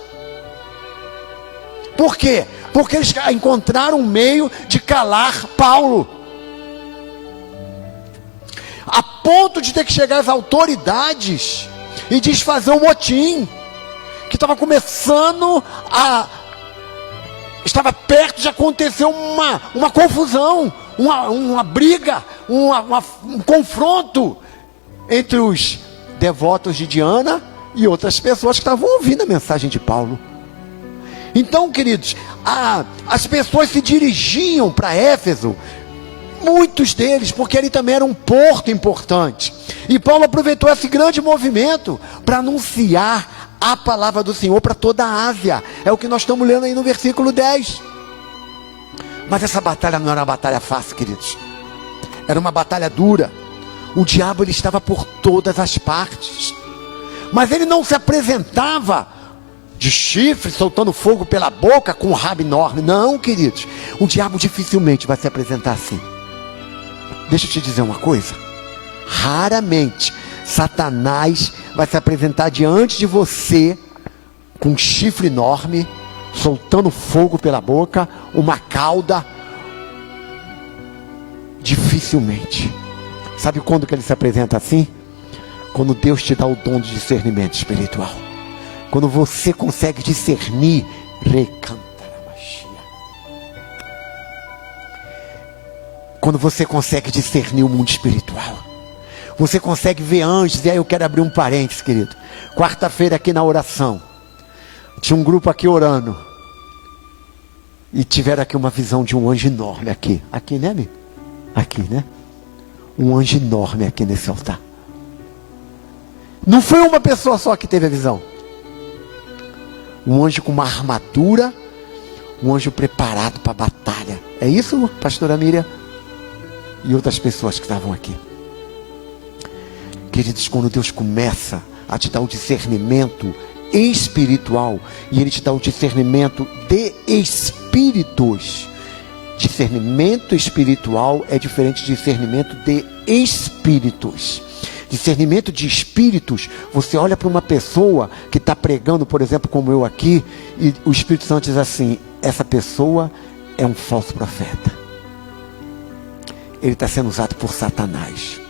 Por quê? Porque eles encontraram um meio de calar Paulo, a ponto de ter que chegar às autoridades e desfazer um motim. que estava começando a... Estava perto de acontecer uma confusão, uma briga, um confronto entre os devotos de Diana e outras pessoas que estavam ouvindo a mensagem de Paulo. Então, queridos, as pessoas se dirigiam para Éfeso, muitos deles, porque ali também era um porto importante. E Paulo aproveitou esse grande movimento para anunciar a palavra do Senhor para toda a Ásia. É o que nós estamos lendo aí no versículo 10. Mas essa batalha não era uma batalha fácil, queridos. Era uma batalha dura. O diabo, ele estava por todas as partes. Mas ele não se apresentava de chifre, soltando fogo pela boca, com um rabo enorme. Não, queridos. O diabo dificilmente vai se apresentar assim. Deixa eu te dizer uma coisa. Raramente Satanás vai se apresentar diante de você com um chifre enorme, soltando fogo pela boca, uma cauda. Dificilmente. Sabe quando que ele se apresenta assim? Quando Deus te dá o dom de discernimento espiritual. Quando você consegue discernir, quando você consegue discernir o mundo espiritual, você consegue ver anjos. E aí eu quero abrir um parênteses, querido. Quarta-feira aqui na oração, tinha um grupo aqui orando, e tiveram aqui uma visão de um anjo enorme aqui, né, amigo? Aqui, né? Um anjo enorme aqui nesse altar. Não foi uma pessoa só que teve a visão. Um anjo com uma armadura, um anjo preparado para a batalha. É isso, pastora Miriam? E outras pessoas que estavam aqui. Queridos, quando Deus começa a te dar o discernimento espiritual, e Ele te dá o discernimento de espíritos. Discernimento espiritual é diferente de discernimento de espíritos. Discernimento de espíritos, você olha para uma pessoa que está pregando, por exemplo, como eu aqui, e o Espírito Santo diz assim: essa pessoa é um falso profeta. Ele está sendo usado por Satanás.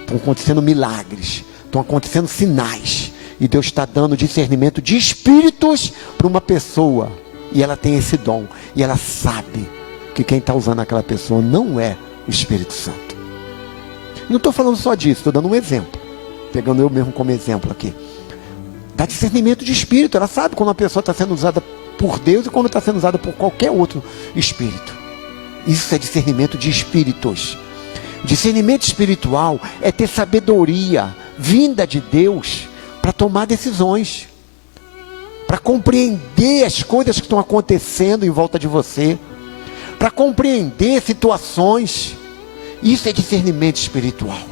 Estão acontecendo milagres, estão acontecendo sinais, e Deus está dando discernimento de espíritos para uma pessoa, e ela tem esse dom, e ela sabe que quem está usando aquela pessoa não é o Espírito Santo. Não estou falando só disso, estou dando um exemplo, pegando eu mesmo como exemplo aqui. Dá discernimento de espírito. Ela sabe quando uma pessoa está sendo usada por Deus e quando está sendo usada por qualquer outro espírito. Isso é discernimento de espíritos. Discernimento espiritual é ter sabedoria vinda de Deus para tomar decisões, para compreender as coisas que estão acontecendo em volta de você, para compreender situações. Isso é discernimento espiritual.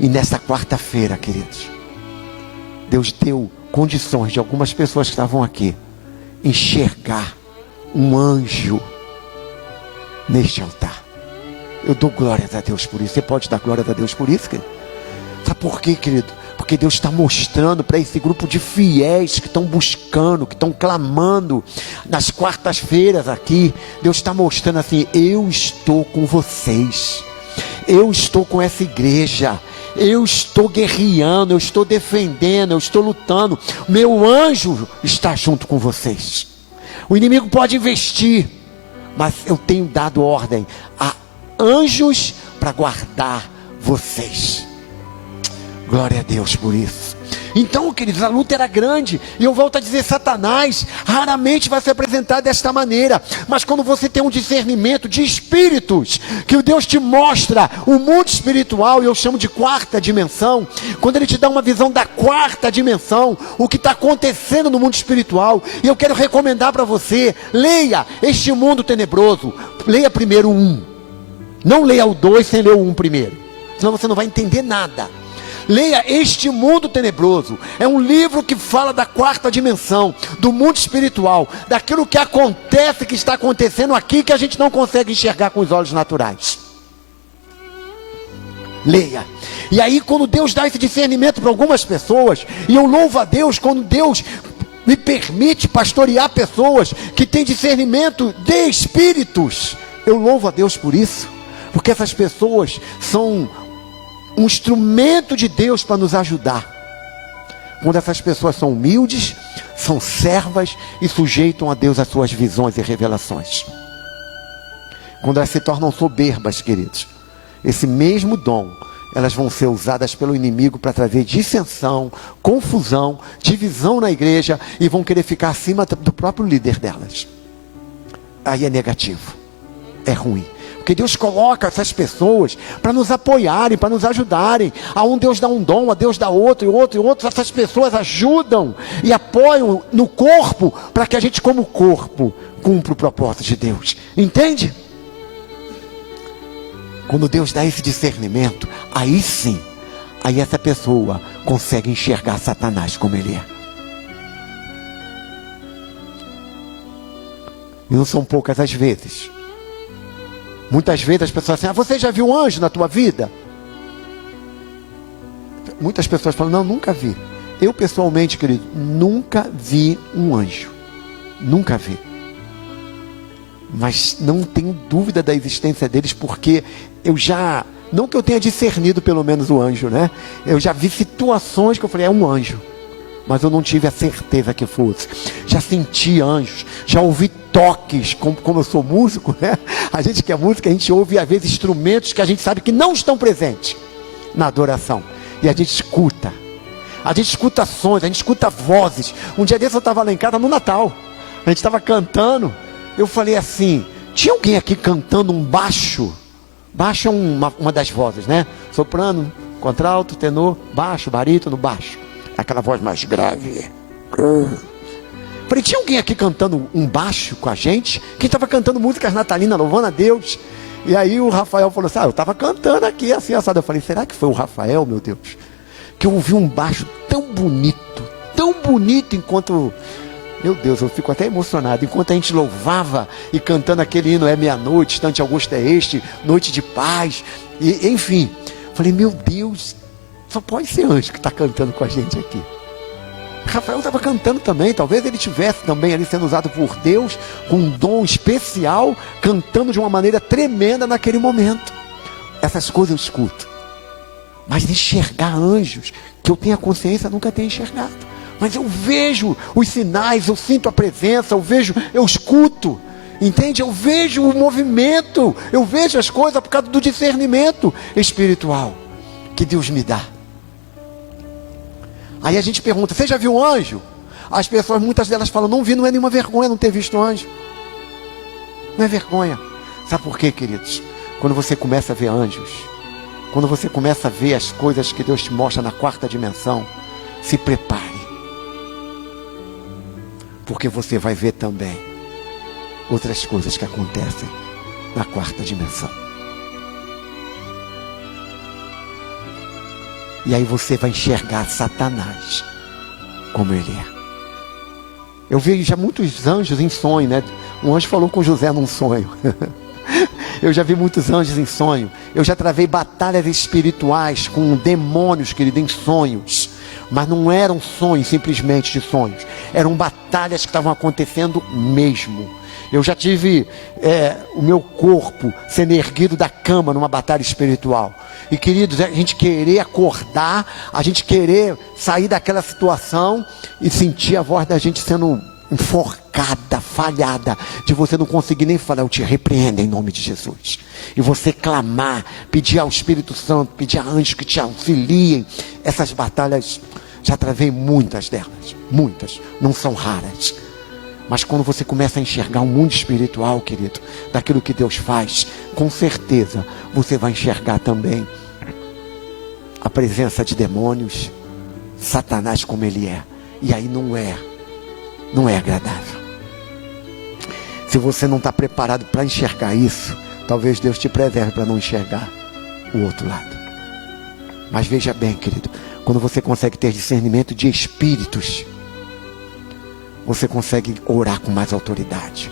E nessa quarta-feira, queridos, Deus deu condições de algumas pessoas que estavam aqui enxergar um anjo neste altar. Eu dou glórias a Deus por isso. Você pode dar glórias a Deus por isso, querido? Sabe por quê, querido? Porque Deus está mostrando para esse grupo de fiéis que estão buscando, que estão clamando nas quartas-feiras aqui. Deus está mostrando assim: eu estou com vocês, eu estou com essa igreja, eu estou guerreando, eu estou defendendo, eu estou lutando. Meu anjo está junto com vocês. O inimigo pode investir, mas eu tenho dado ordem a anjos para guardar vocês. Glória a Deus por isso. Então, queridos, a luta era grande. E eu volto a dizer, Satanás raramente vai se apresentar desta maneira. Mas quando você tem um discernimento de espíritos, que o Deus te mostra o mundo espiritual, e eu chamo de quarta dimensão. Quando Ele te dá uma visão da quarta dimensão, o que está acontecendo no mundo espiritual. E eu quero recomendar para você, leia Este Mundo Tenebroso. Leia primeiro o 1. Não leia o 2 sem ler o 1 primeiro, senão você não vai entender nada. Leia Este Mundo Tenebroso. É um livro que fala da quarta dimensão, do mundo espiritual, daquilo que acontece, que está acontecendo aqui, que a gente não consegue enxergar com os olhos naturais. Leia. E aí, quando Deus dá esse discernimento para algumas pessoas, e eu louvo a Deus quando Deus me permite pastorear pessoas que têm discernimento de espíritos. Eu louvo a Deus por isso, porque essas pessoas são um instrumento de Deus para nos ajudar. Quando essas pessoas são humildes, são servas e sujeitam a Deus as suas visões e revelações. Quando elas se tornam soberbas, queridos, esse mesmo dom, elas vão ser usadas pelo inimigo para trazer dissensão, confusão, divisão na igreja e vão querer ficar acima do próprio líder delas. Aí é negativo, é ruim. Porque Deus coloca essas pessoas para nos apoiarem, para nos ajudarem. A um Deus dá um dom, a Deus dá outro, e outro, e outro. Essas pessoas ajudam e apoiam no corpo, para que a gente, como corpo, cumpra o propósito de Deus. Entende? Quando Deus dá esse discernimento, aí sim, aí essa pessoa consegue enxergar Satanás como ele é. E não são poucas as vezes. Muitas vezes as pessoas dizem, você já viu um anjo na tua vida? Muitas pessoas falam, não, nunca vi. Eu pessoalmente, querido, nunca vi um anjo. Nunca vi. Mas não tenho dúvida da existência deles, porque eu já, não que eu tenha discernido pelo menos o anjo, né? Eu já vi situações que eu falei, é um anjo. Mas eu não tive a certeza que fosse. Já senti anjos, já ouvi toques, como eu sou músico, né? A gente que é músico, a gente ouve às vezes instrumentos que a gente sabe que não estão presentes na adoração. E a gente escuta. A gente escuta sons, a gente escuta vozes. Um dia desse eu estava lá em casa no Natal. A gente estava cantando. Eu falei assim, tinha alguém aqui cantando um baixo? Baixo é uma das vozes, né? Soprano, contralto, tenor, baixo, barítono, baixo. Aquela voz mais grave. Falei, tinha alguém aqui cantando um baixo com a gente? Quem estava cantando músicas natalinas, louvando a Deus. E aí o Rafael falou assim, eu estava cantando aqui assim, assado. Eu falei, será que foi o Rafael, meu Deus? Que eu ouvi um baixo tão bonito enquanto... Meu Deus, eu fico até emocionado. Enquanto a gente louvava e cantando aquele hino, é meia-noite, Tante Augusto é este, Noite de Paz. E, enfim, falei, meu Deus... Só pode ser anjo que está cantando com a gente aqui. Rafael estava cantando também. Talvez ele estivesse também ali sendo usado por Deus, com um dom especial, cantando de uma maneira tremenda naquele momento. Essas coisas eu escuto. Mas enxergar anjos, que eu tenho a consciência, nunca tenho enxergado. Mas eu vejo os sinais, eu sinto a presença, eu escuto. Entende? Eu vejo o movimento, eu vejo as coisas por causa do discernimento espiritual que Deus me dá. Aí a gente pergunta, você já viu um anjo? As pessoas, muitas delas falam, não vi, não é nenhuma vergonha não ter visto um anjo. Não é vergonha. Sabe por quê, queridos? Quando você começa a ver anjos, quando você começa a ver as coisas que Deus te mostra na quarta dimensão, se prepare. Porque você vai ver também outras coisas que acontecem na quarta dimensão. E aí você vai enxergar Satanás como ele é. Eu vejo já muitos anjos em sonho, né? Um anjo falou com José num sonho. Eu já vi muitos anjos em sonho. Eu já travei batalhas espirituais com demônios, querido, em sonhos. Mas não eram sonhos simplesmente de sonhos. Eram batalhas que estavam acontecendo mesmo. Eu já tive o meu corpo sendo erguido da cama numa batalha espiritual. E queridos, a gente querer acordar, a gente querer sair daquela situação e sentir a voz da gente sendo enforcada, falhada, de você não conseguir nem falar, eu te repreendo em nome de Jesus. E você clamar, pedir ao Espírito Santo, pedir a anjos que te auxiliem. Essas batalhas, já travei muitas delas, muitas, não são raras. Mas quando você começa a enxergar o mundo espiritual, querido, daquilo que Deus faz, com certeza você vai enxergar também a presença de demônios, Satanás como ele é. E aí não é agradável. Se você não está preparado para enxergar isso, talvez Deus te preserve para não enxergar o outro lado. Mas veja bem, querido, quando você consegue ter discernimento de espíritos, você consegue orar com mais autoridade.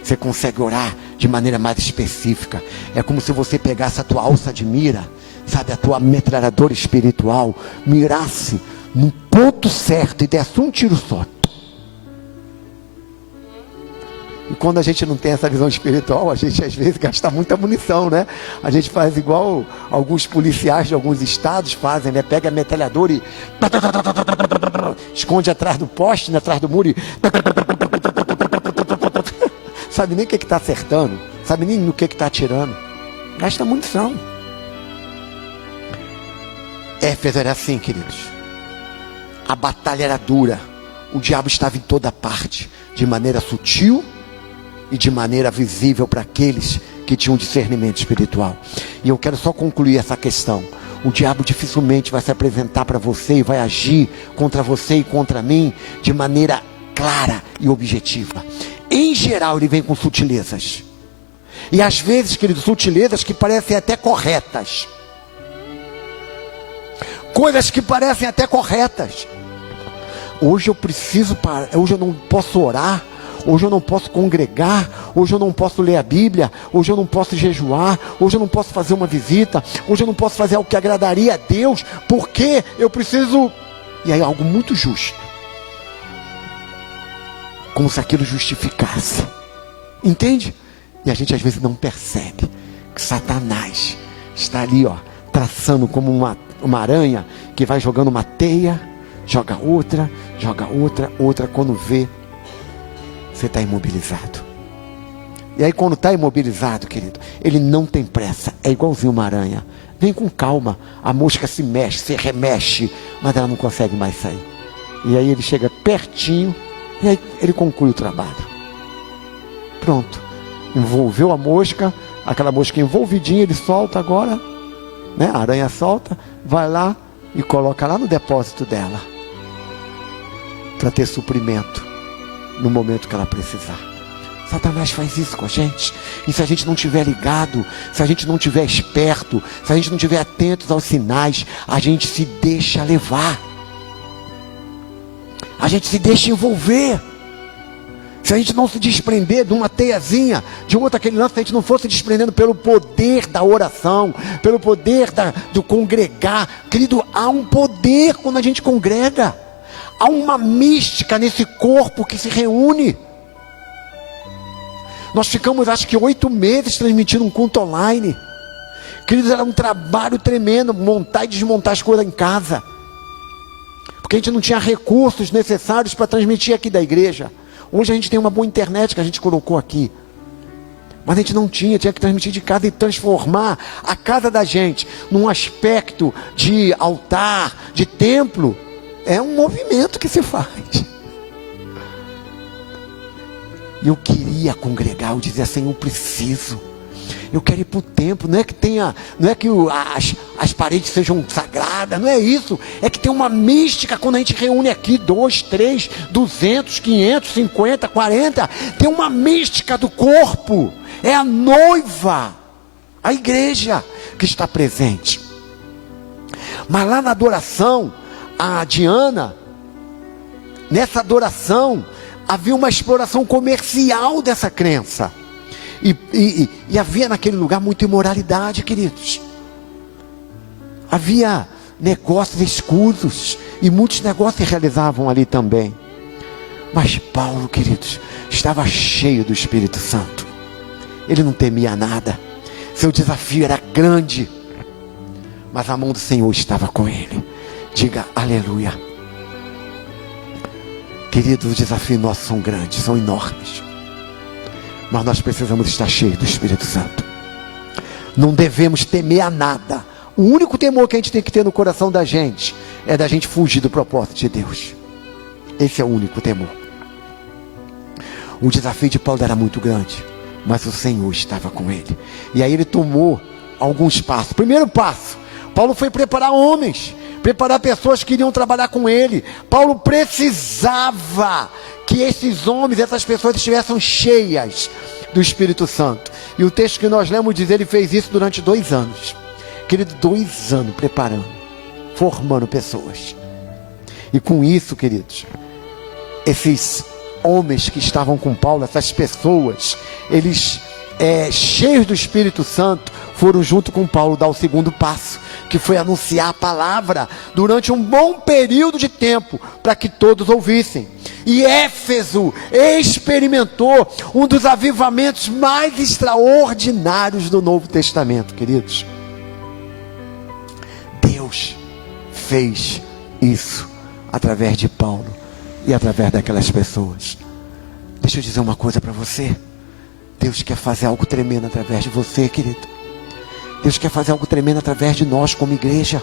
Você consegue orar de maneira mais específica. É como se você pegasse a tua alça de mira, sabe, a tua metralhadora espiritual, mirasse no ponto certo e desse um tiro só. E quando a gente não tem essa visão espiritual, a gente às vezes gasta muita munição, né? A gente faz igual alguns policiais de alguns estados fazem, né? Pega a metralhadora e esconde atrás do poste, né? Atrás do muro e sabe nem o que está acertando, sabe nem no que está atirando. Gasta munição. Éfeso era assim, queridos. A batalha era dura. O diabo estava em toda parte, de maneira sutil e de maneira visível para aqueles que tinham discernimento espiritual. E eu quero só concluir essa questão. O diabo dificilmente vai se apresentar para você e vai agir contra você e contra mim de maneira clara e objetiva. Em geral, ele vem com sutilezas. E às vezes, queridos, sutilezas que parecem até corretas. Coisas que parecem até corretas. Hoje eu preciso parar, hoje eu não posso orar, hoje eu não posso congregar, hoje eu não posso ler a Bíblia, hoje eu não posso jejuar, hoje eu não posso fazer uma visita, hoje eu não posso fazer algo que agradaria a Deus, porque eu preciso... E aí algo muito justo. Como se aquilo justificasse. Entende? E a gente às vezes não percebe que Satanás está ali, ó, traçando como uma aranha que vai jogando uma teia, joga outra, outra. Quando vê, você está imobilizado. E aí quando está imobilizado, querido, ele não tem pressa, é igualzinho uma aranha. Vem com calma, a mosca se mexe, se remexe, mas ela não consegue mais sair. E aí ele chega pertinho, e aí ele conclui o trabalho. Pronto, envolveu a mosca, aquela mosca envolvidinha, ele solta agora, né? A aranha solta, vai lá e coloca lá no depósito dela, para ter suprimento no momento que ela precisar. Satanás faz isso com a gente. E se a gente não estiver ligado, se a gente não estiver esperto, se a gente não estiver atento aos sinais, a gente se deixa levar. A gente se deixa envolver. Se a gente não se desprender de uma teiazinha, de outra aquele lance, se a gente não for se desprendendo pelo poder da oração, pelo poder do congregar. Querido, há um poder quando a gente congrega. Há uma mística nesse corpo que se reúne. Nós ficamos acho que 8 meses transmitindo um culto online. Queridos, era um trabalho tremendo, montar e desmontar as coisas em casa. Porque a gente não tinha recursos necessários para transmitir aqui da igreja. Hoje a gente tem uma boa internet que a gente colocou aqui. Mas a gente não tinha que transmitir de casa e transformar a casa da gente num aspecto de altar, de templo. É um movimento que se faz. E eu queria congregar, eu dizia assim, eu preciso. Eu quero ir para o templo, não é que as paredes sejam sagradas, não é isso. É que tem uma mística quando a gente reúne aqui 2, 3, 200, 500, 50, 40. Tem uma mística do corpo. É a noiva, a igreja que está presente. Mas lá na adoração, a Diana, nessa adoração, havia uma exploração comercial dessa crença. E havia naquele lugar muita imoralidade, queridos. Havia negócios escusos. E muitos negócios se realizavam ali também. Mas Paulo, queridos, estava cheio do Espírito Santo. Ele não temia nada. Seu desafio era grande. Mas a mão do Senhor estava com ele. Diga aleluia. Queridos, os desafios nossos são grandes, são enormes. Mas nós precisamos estar cheios do Espírito Santo. Não devemos temer a nada. O único temor que a gente tem que ter no coração da gente é da gente fugir do propósito de Deus. Esse é o único temor. O desafio de Paulo era muito grande, mas o Senhor estava com ele. E aí ele tomou alguns passos. Primeiro passo, Paulo foi preparar homens, preparar pessoas que iriam trabalhar com ele. Paulo precisava que esses homens, essas pessoas estivessem cheias do Espírito Santo. E o texto que nós lemos diz, ele fez isso durante 2 anos. Querido, 2 anos preparando, formando pessoas. E com isso, queridos, esses homens que estavam com Paulo, essas pessoas, eles cheios do Espírito Santo, foram junto com Paulo dar o segundo passo, que foi anunciar a palavra durante um bom período de tempo, para que todos ouvissem. E Éfeso experimentou um dos avivamentos mais extraordinários do Novo Testamento, queridos. Deus fez isso através de Paulo e através daquelas pessoas. Deixa eu dizer uma coisa para você. Deus quer fazer algo tremendo através de você, querido. Deus quer fazer algo tremendo através de nós como igreja.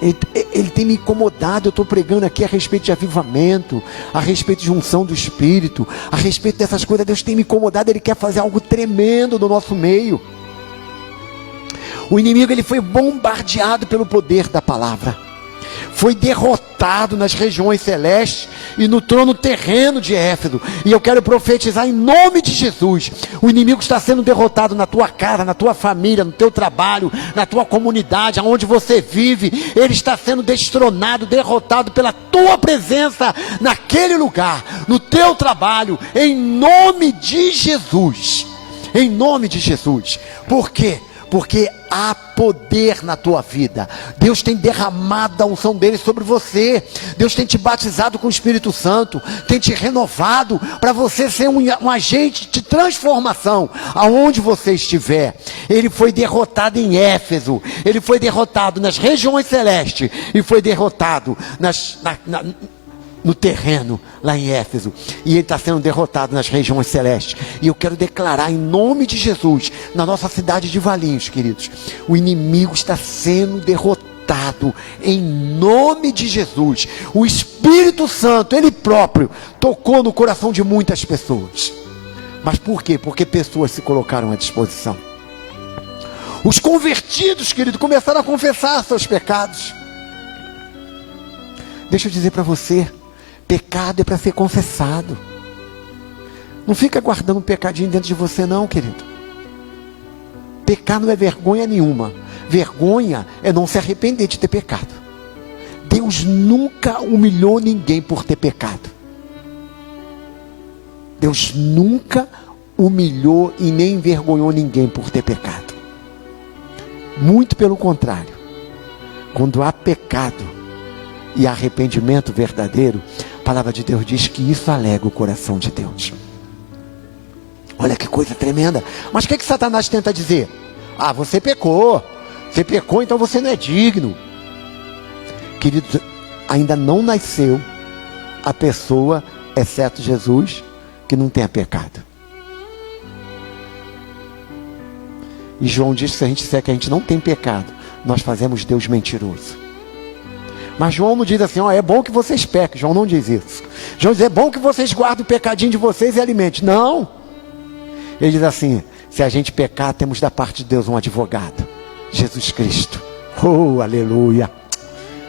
Ele tem me incomodado. Eu estou pregando aqui a respeito de avivamento, a respeito de unção do Espírito, a respeito dessas coisas. Deus tem me incomodado. Ele quer fazer algo tremendo no nosso meio. O inimigo, ele foi bombardeado pelo poder da palavra. Foi derrotado nas regiões celestes e no trono terreno de Éfeso. E eu quero profetizar em nome de Jesus: o inimigo está sendo derrotado na tua casa, na tua família, no teu trabalho, na tua comunidade, aonde você vive. Ele está sendo destronado, derrotado pela tua presença naquele lugar, no teu trabalho, em nome de Jesus. Em nome de Jesus. Por quê? Porque há poder na tua vida. Deus tem derramado a unção dele sobre você. Deus tem te batizado com o Espírito Santo, tem te renovado para você ser um agente de transformação aonde você estiver. Ele foi derrotado em Éfeso, ele foi derrotado nas regiões celestes e foi derrotado no terreno, lá em Éfeso. E ele está sendo derrotado nas regiões celestes. E eu quero declarar em nome de Jesus, na nossa cidade de Valinhos, queridos, o inimigo está sendo derrotado em nome de Jesus. O Espírito Santo, ele próprio, tocou no coração de muitas pessoas. Mas por quê? Porque pessoas se colocaram à disposição. Os convertidos, querido, começaram a confessar seus pecados. Deixa eu dizer para você, pecado é para ser confessado. Não fica guardando um pecadinho dentro de você não, querido. Pecar não é vergonha nenhuma. Vergonha é não se arrepender de ter pecado. Deus nunca humilhou ninguém por ter pecado. Deus nunca humilhou e nem envergonhou ninguém por ter pecado. Muito pelo contrário. Quando há pecado e arrependimento verdadeiro, a palavra de Deus diz que isso alegra o coração de Deus. Olha que coisa tremenda. Mas o que Satanás tenta dizer? Ah, você pecou, então você não é digno. Queridos, ainda não nasceu a pessoa, exceto Jesus, que não tenha pecado. E João diz que se a gente disser que a gente não tem pecado, nós fazemos Deus mentiroso. Mas João não diz assim, ó, é bom que vocês pequem. João não diz isso. João diz, é bom que vocês guardem o pecadinho de vocês e alimentem. Não. Ele diz assim, se a gente pecar, temos da parte de Deus um advogado, Jesus Cristo. Oh, aleluia.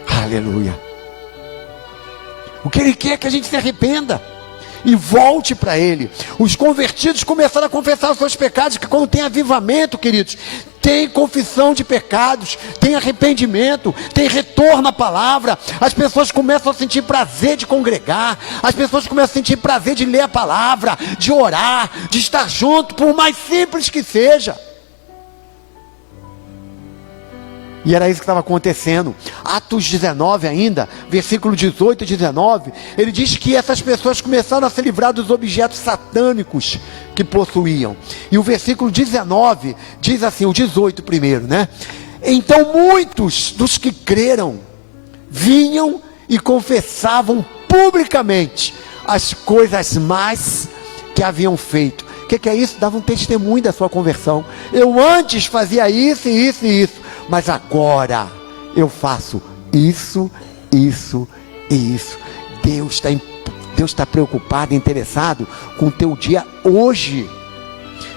Aleluia. O que Ele quer é que a gente se arrependa e volte para Ele. Os convertidos começaram a confessar os seus pecados, que quando tem avivamento, queridos, tem confissão de pecados, tem arrependimento, tem retorno à palavra. As pessoas começam a sentir prazer de congregar, as pessoas começam a sentir prazer de ler a palavra, de orar, de estar junto, por mais simples que seja. E era isso que estava acontecendo. Atos 19 ainda, versículo 18 e 19, ele diz que essas pessoas começaram a se livrar dos objetos satânicos que possuíam. E o versículo 19 diz assim, o 18 primeiro, né? Então muitos dos que creram vinham e confessavam publicamente as coisas más que haviam feito. O que é isso? Davam um testemunho da sua conversão. Eu antes fazia isso e isso e isso, mas agora eu faço isso, isso e isso. Deus está preocupado, interessado com o teu dia hoje.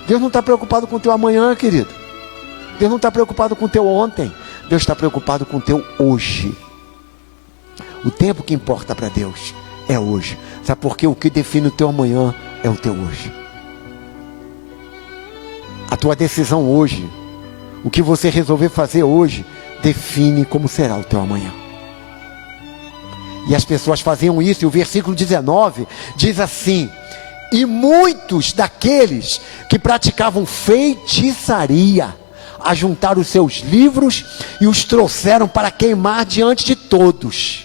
Deus não está preocupado com o teu amanhã, querido. Deus não está preocupado com o teu ontem. Deus está preocupado com o teu hoje. O tempo que importa para Deus é hoje. Sabe por quê? O que define o teu amanhã é o teu hoje. A tua decisão hoje, o que você resolver fazer hoje, define como será o teu amanhã. E as pessoas faziam isso, e o versículo 19 diz assim, e muitos daqueles que praticavam feitiçaria ajuntaram os seus livros e os trouxeram para queimar diante de todos.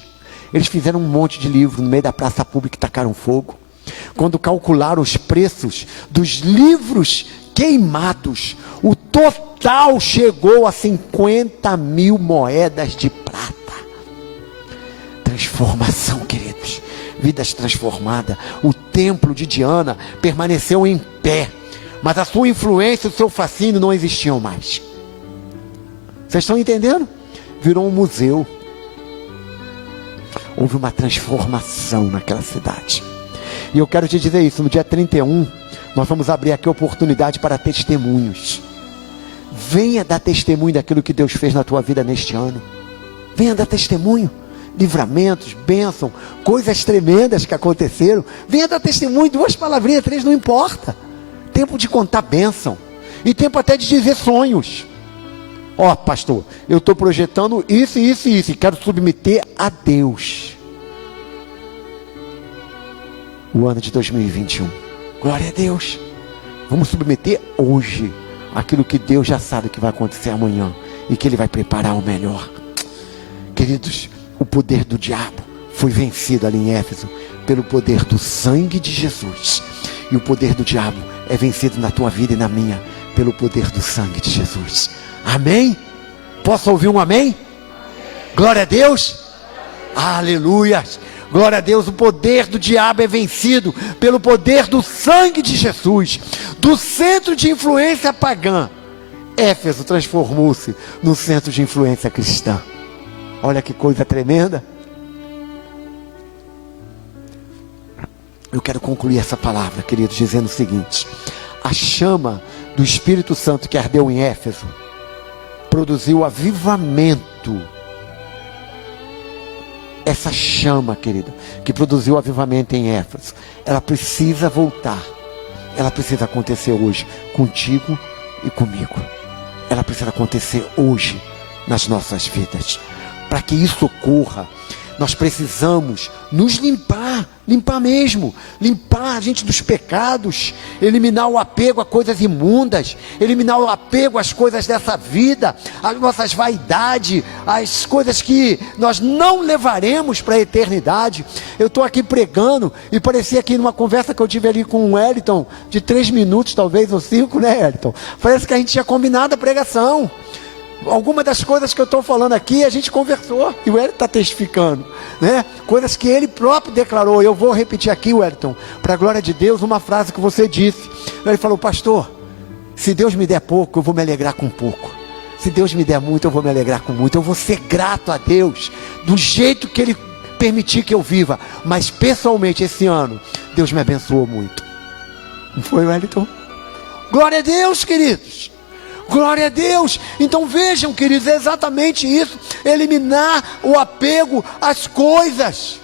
Eles fizeram um monte de livros no meio da praça pública e tacaram fogo. Quando calcularam os preços dos livros queimados, o total chegou a 50.000 moedas de prata. Transformação, queridos. Vidas transformadas. O templo de Diana permaneceu em pé, mas a sua influência, o seu fascínio não existiam mais. Vocês estão entendendo? Virou um museu. Houve uma transformação naquela cidade. E eu quero te dizer isso, no dia 31, nós vamos abrir aqui a oportunidade para testemunhos. Venha dar testemunho daquilo que Deus fez na tua vida neste ano. Venha dar testemunho. Livramentos, bênção, coisas tremendas que aconteceram. Venha dar testemunho, 2 palavrinhas, 3, não importa. Tempo de contar bênção. E tempo até de dizer sonhos. Ó, pastor, eu estou projetando isso, isso e isso, e quero submeter a Deus o ano de 2021. Glória a Deus. Vamos submeter hoje aquilo que Deus já sabe que vai acontecer amanhã e que Ele vai preparar o melhor. Queridos, o poder do diabo foi vencido ali em Éfeso pelo poder do sangue de Jesus. E o poder do diabo é vencido na tua vida e na minha pelo poder do sangue de Jesus. Amém? Posso ouvir um amém? Glória a Deus. Aleluia. Glória a Deus. O poder do diabo é vencido pelo poder do sangue de Jesus. Do centro de influência pagã, Éfeso transformou-se no centro de influência cristã. Olha que coisa tremenda. Eu quero concluir essa palavra, queridos, dizendo o seguinte: a chama do Espírito Santo que ardeu em Éfeso produziu avivamento. Essa chama, querida, que produziu avivamento em Éfeso, ela precisa voltar. Ela precisa acontecer hoje contigo e comigo. Ela precisa acontecer hoje nas nossas vidas. Para que isso ocorra, nós precisamos nos limpar mesmo, limpar a gente dos pecados, eliminar o apego a coisas imundas, eliminar o apego às coisas dessa vida, às nossas vaidades, às coisas que nós não levaremos para a eternidade. Eu estou aqui pregando e parecia aqui numa conversa que eu tive ali com o Wellington, de 3 minutos talvez, ou 5, né, Wellington? Parece que a gente tinha combinado a pregação. Algumas das coisas que eu estou falando aqui, a gente conversou, e o Wellington está testificando, né? Coisas que ele próprio declarou. Eu vou repetir aqui, Wellington, para a glória de Deus, uma frase que você disse. Ele falou: pastor, se Deus me der pouco, eu vou me alegrar com pouco. Se Deus me der muito, eu vou me alegrar com muito. Eu vou ser grato a Deus, do jeito que Ele permitir que eu viva. Mas pessoalmente, esse ano, Deus me abençoou muito. Não foi, Wellington? Glória a Deus, queridos. Glória a Deus. Então vejam, queridos, é exatamente isso. Eliminar o apego às coisas.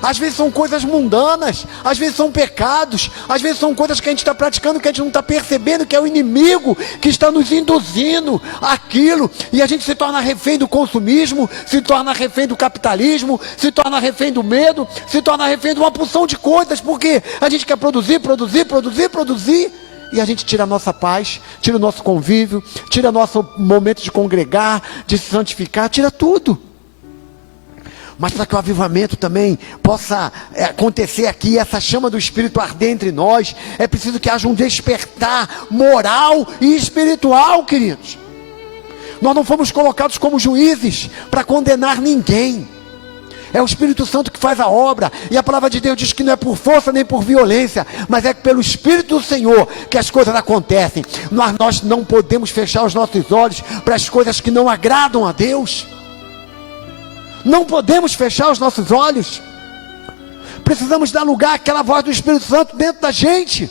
Às vezes são coisas mundanas, às vezes são pecados, às vezes são coisas que a gente está praticando que a gente não está percebendo, que é o inimigo que está nos induzindo àquilo, e a gente se torna refém do consumismo, se torna refém do capitalismo, se torna refém do medo, se torna refém de uma porção de coisas, porque a gente quer produzir, e a gente tira a nossa paz, tira o nosso convívio, tira nosso momento de congregar, de se santificar, tira tudo. Mas para que o avivamento também possa acontecer aqui, essa chama do Espírito arder entre nós, é preciso que haja um despertar moral e espiritual, queridos. Nós não fomos colocados como juízes para condenar ninguém. É o Espírito Santo que faz a obra, e a palavra de Deus diz que não é por força nem por violência, mas é pelo Espírito do Senhor que as coisas acontecem. Nós não podemos fechar os nossos olhos para as coisas que não agradam a Deus. Não podemos fechar os nossos olhos. Precisamos dar lugar àquela voz do Espírito Santo dentro da gente.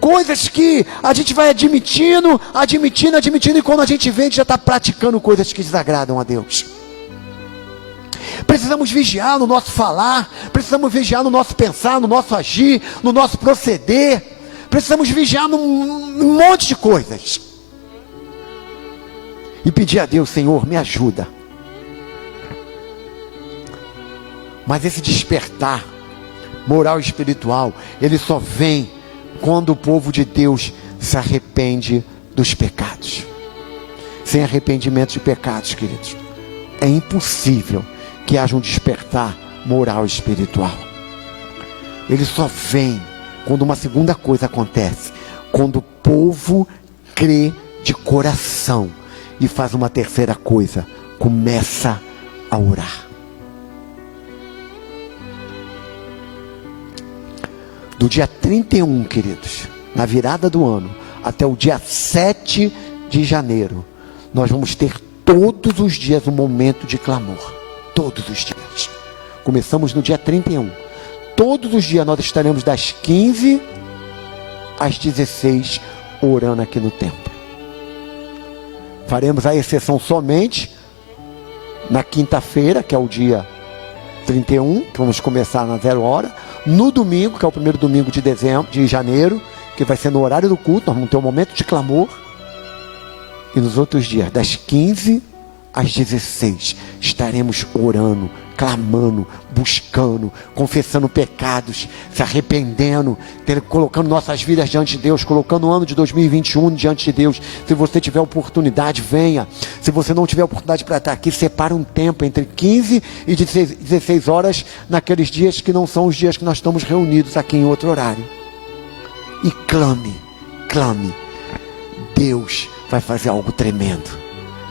Coisas que a gente vai admitindo, e quando a gente vê, a gente já está praticando coisas que desagradam a Deus. Precisamos vigiar no nosso falar, precisamos vigiar no nosso pensar, no nosso agir, no nosso proceder. Precisamos vigiar num monte de coisas. E pedir a Deus: Senhor, me ajuda. Mas esse despertar moral e espiritual, ele só vem quando o povo de Deus se arrepende dos pecados. sem arrependimento de pecados, queridos, é impossível que haja um despertar moral e espiritual. Ele só vem quando uma segunda coisa acontece, quando o povo crê de coração, e faz uma terceira coisa, começa a orar. Do dia 31, queridos, na virada do ano, até o dia 7 de janeiro, nós vamos ter todos os dias um momento de clamor. Todos os dias. Começamos no dia 31. Todos os dias nós estaremos das 15 às 16 orando aqui no templo. Faremos a exceção somente na quinta-feira, que é o dia 31, que vamos começar na 0 hora. No domingo, que é o primeiro domingo de janeiro, que vai ser no horário do culto, nós vamos ter um momento de clamor. E nos outros dias, das 15 às 16, estaremos orando, clamando, buscando, confessando pecados, se arrependendo, colocando nossas vidas diante de Deus, colocando o ano de 2021 diante de Deus. Se você tiver oportunidade, venha. Se você não tiver oportunidade para estar aqui, separe um tempo entre 15 e 16 horas, naqueles dias que não são os dias que nós estamos reunidos aqui em outro horário. E clame, clame. Deus vai fazer algo tremendo.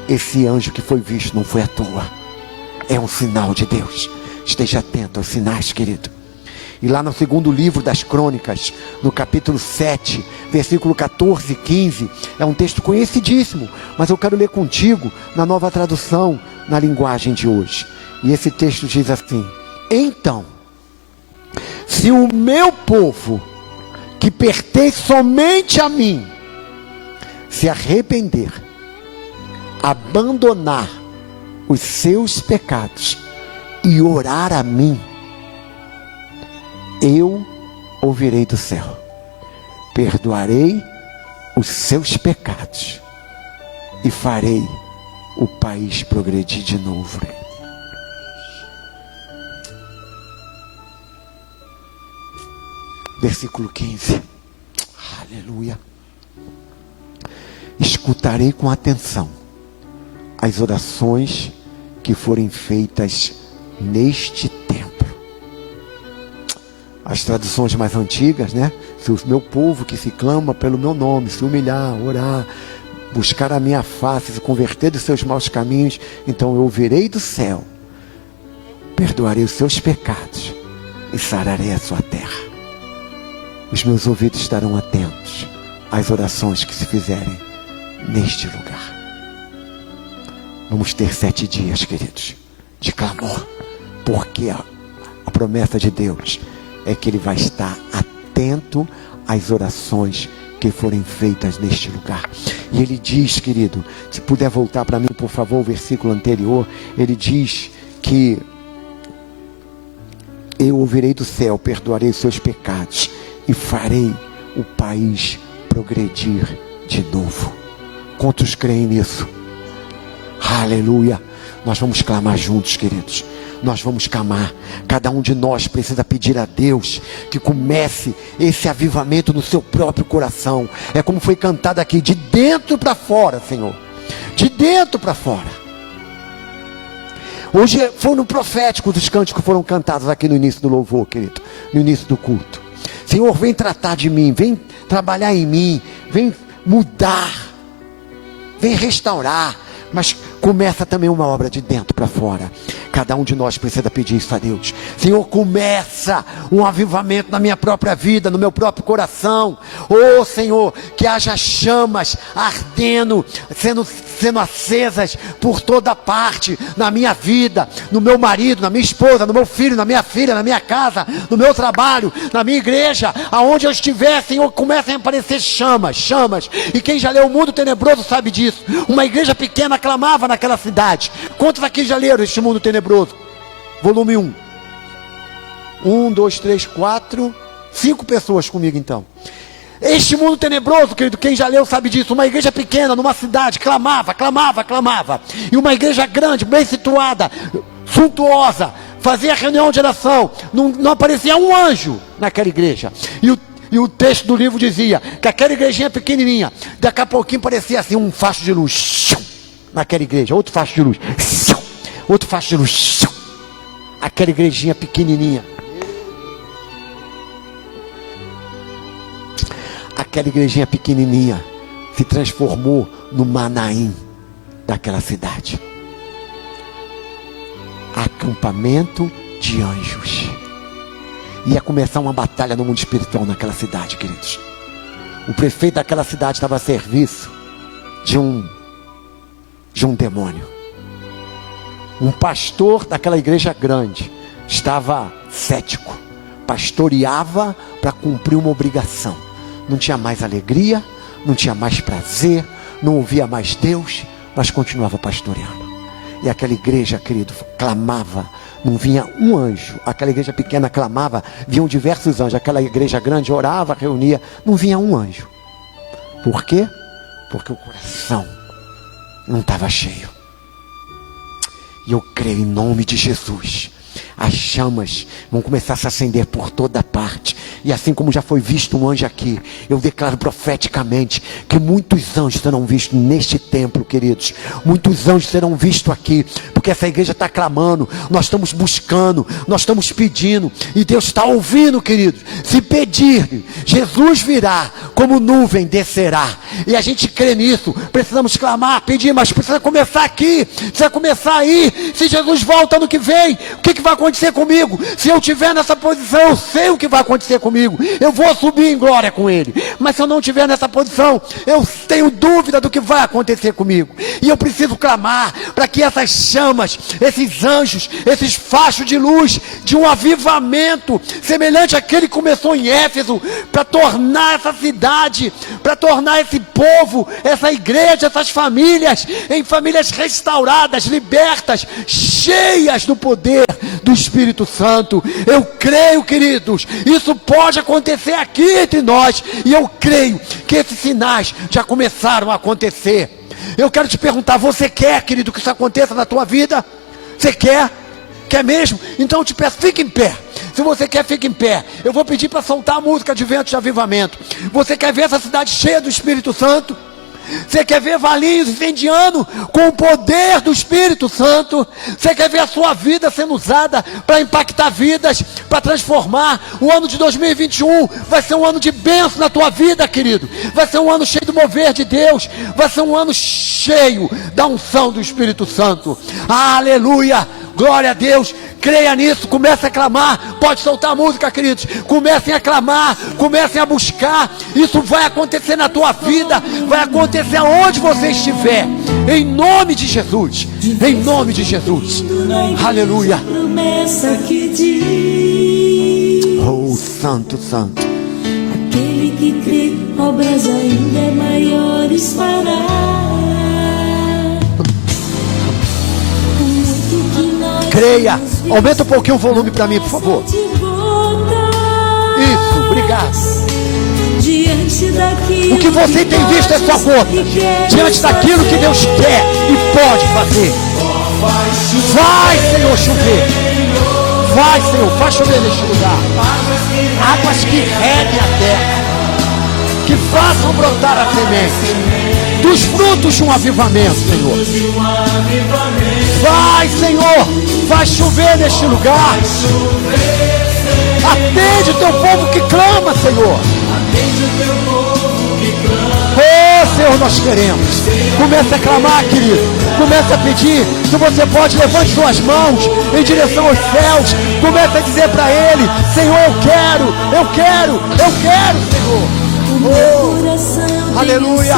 Esse anjo que foi visto não foi à toa. É um sinal de Deus. Esteja atento aos sinais, querido. E lá no segundo livro das Crônicas, no capítulo 7, versículo 14 e 15, é um texto conhecidíssimo, mas eu quero ler contigo na nova tradução, na linguagem de hoje. E esse texto diz assim: então, se o meu povo, que pertence somente a mim, se arrepender, abandonar os seus pecados e orar a mim, eu ouvirei do céu, perdoarei os seus pecados e farei o país progredir de novo. Versículo 15. Aleluia. Escutarei com atenção as orações que forem feitas neste templo. As traduções mais antigas, né? Se o meu povo que se clama pelo meu nome, se humilhar, orar, buscar a minha face, se converter dos seus maus caminhos, então eu ouvirei do céu, perdoarei os seus pecados e sararei a sua terra. Os meus ouvidos estarão atentos às orações que se fizerem neste lugar. Vamos ter 7 dias, queridos, de clamor, porque a promessa de Deus é que Ele vai estar atento às orações que forem feitas neste lugar. E Ele diz, querido, se puder voltar para mim, por favor, o versículo anterior, Ele diz que eu ouvirei do céu, perdoarei os seus pecados e farei o país progredir de novo. Quantos creem nisso? Aleluia. Nós vamos clamar juntos, queridos. Nós vamos clamar. Cada um de nós precisa pedir a Deus que comece esse avivamento no seu próprio coração. É como foi cantado aqui, de dentro para fora, Senhor. De dentro para fora. Hoje foi no profético dos cânticos que foram cantados aqui no início do louvor, querido. No início do culto. Senhor, vem tratar de mim, vem trabalhar em mim, vem mudar, vem restaurar. Mas começa também uma obra de dentro para fora. Cada um de nós precisa pedir isso a Deus. Senhor, começa um avivamento na minha própria vida, no meu próprio coração. Oh Senhor, que haja chamas ardendo, sendo acesas por toda parte, na minha vida, no meu marido, na minha esposa, no meu filho, na minha filha, na minha casa, no meu trabalho, na minha igreja, aonde eu estiver, Senhor, comecem a aparecer chamas. E quem já leu O Mundo Tenebroso sabe disso. Uma igreja pequena clamava naquela cidade. Quantos aqui já leram este Mundo Tenebroso? Volume 1. 1, 2, 3, 4, 5 pessoas comigo então. Este mundo tenebroso, querido, quem já leu sabe disso. Uma igreja pequena, numa cidade, clamava. E uma igreja grande, bem situada, suntuosa, fazia reunião de oração. Não aparecia um anjo naquela igreja. E o texto do livro dizia que aquela igrejinha pequenininha, daqui a pouquinho parecia assim um facho de luz. naquela igreja, outro facho de luz, outro facho de luz, aquela igrejinha pequenininha. Aquela igrejinha pequenininha se transformou no Manaim daquela cidade. Acampamento de anjos. Ia começar uma batalha no mundo espiritual naquela cidade, queridos. O prefeito daquela cidade estava a serviço de um demônio. Um pastor daquela igreja grande estava cético, pastoreava para cumprir uma obrigação. Não tinha mais alegria, não tinha mais prazer, não ouvia mais Deus, mas continuava pastoreando. E aquela igreja, querido, clamava, não vinha um anjo. Aquela igreja pequena clamava, vinham diversos anjos. Aquela igreja grande orava, reunia, não vinha um anjo. Por quê? Porque o coração não estava cheio. E eu creio em nome de Jesus, as chamas vão começar a se acender por toda parte. E assim como já foi visto um anjo aqui, eu declaro profeticamente que muitos anjos serão vistos neste templo, queridos. Muitos anjos serão vistos aqui, porque essa igreja está clamando, nós estamos buscando, nós estamos pedindo, e Deus está ouvindo, queridos. Se pedir, Jesus virá, como nuvem descerá. E a gente crê nisso. Precisamos clamar, pedir, mas precisa começar aqui, precisa começar aí. Se Jesus volta ano que vem, o que vai acontecer comigo? Se eu estiver nessa posição, eu sei o que vai acontecer comigo. Eu vou subir em glória com Ele. Mas se eu não estiver nessa posição, eu tenho dúvida do que vai acontecer comigo. E eu preciso clamar para que essas chamas, esses anjos, esses fachos de luz, de um avivamento semelhante àquele que começou em Éfeso, para tornar essa cidade, para tornar esse povo, essa igreja, essas famílias, em famílias restauradas, libertas, cheias do poder do Espírito Santo. Eu creio, queridos, isso pode acontecer aqui entre nós, e eu creio que esses sinais já começaram a acontecer. Eu quero te perguntar, você quer, querido, que isso aconteça na tua vida? Você quer? Quer mesmo? Então eu te peço, fique em pé. Se você quer, fique em pé. Eu vou pedir para soltar a música de vento de avivamento. Você quer ver essa cidade cheia do Espírito Santo? Você quer ver Valinhos incendiando com o poder do Espírito Santo? Você quer ver a sua vida sendo usada para impactar vidas, para transformar? O ano de 2021 vai ser um ano de bênção na tua vida, querido. Vai ser um ano cheio do mover de Deus. Vai ser um ano cheio da unção do Espírito Santo. Aleluia! Glória a Deus, creia nisso, comece a clamar. Pode soltar a música, queridos. Comecem a clamar, comecem a buscar. Isso vai acontecer na tua vida, vai acontecer aonde você estiver, em nome de Jesus, em nome de Jesus. Aleluia. Oh, santo, santo. Aquele que crê, obras ainda maiores fará. Creia. Aumenta um pouquinho o volume para mim, por favor. Isso, obrigado. O que você tem visto é sua boca diante daquilo que Deus quer e pode fazer. Vai, Senhor, chover. Vai, Senhor, faz chover neste lugar. Águas que reguem a terra, que façam brotar a semente dos frutos de um avivamento, Senhor. Vai, Senhor, vai chover neste lugar. Atende o teu povo que clama, Senhor. Oh, Senhor, nós queremos. Comece a clamar, querido. Comece a pedir. Se você pode, levante suas mãos em direção aos céus. Comece a dizer para Ele: Senhor, eu quero, Senhor. Oh, aleluia.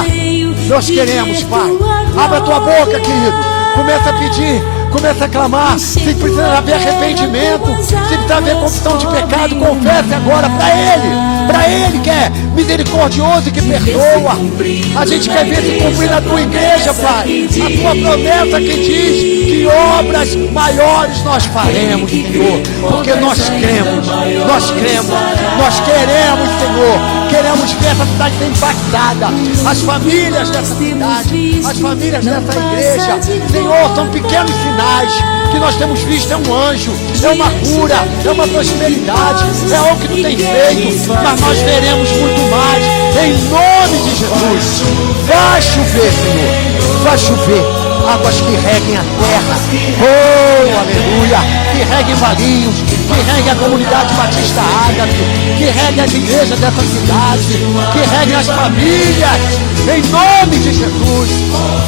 Nós queremos, Pai. Abra a tua boca, querido. Começa a pedir, começa a clamar. Se precisa haver arrependimento, se precisa haver confissão de pecado, confesse agora para Ele que é misericordioso e que perdoa. A gente quer ver se cumprir na tua igreja, Pai, a tua promessa que diz que obras maiores nós faremos, Senhor, porque nós queremos, nós queremos, Senhor. Queremos ver essa cidade ser impactada. As famílias dessa cidade, as famílias dessa igreja, Senhor, são pequenos sinais que nós temos visto. É um anjo, é uma cura, é uma prosperidade, é algo que tu tem feito, mas nós veremos muito mais, em nome de Jesus. Vai chover, Senhor, vai chover. águas que reguem a terra. Oh, aleluia, que reguem Valinhos, que reguem a comunidade Batista Ágape, que reguem as igrejas dessa cidade, que reguem as famílias, em nome de Jesus.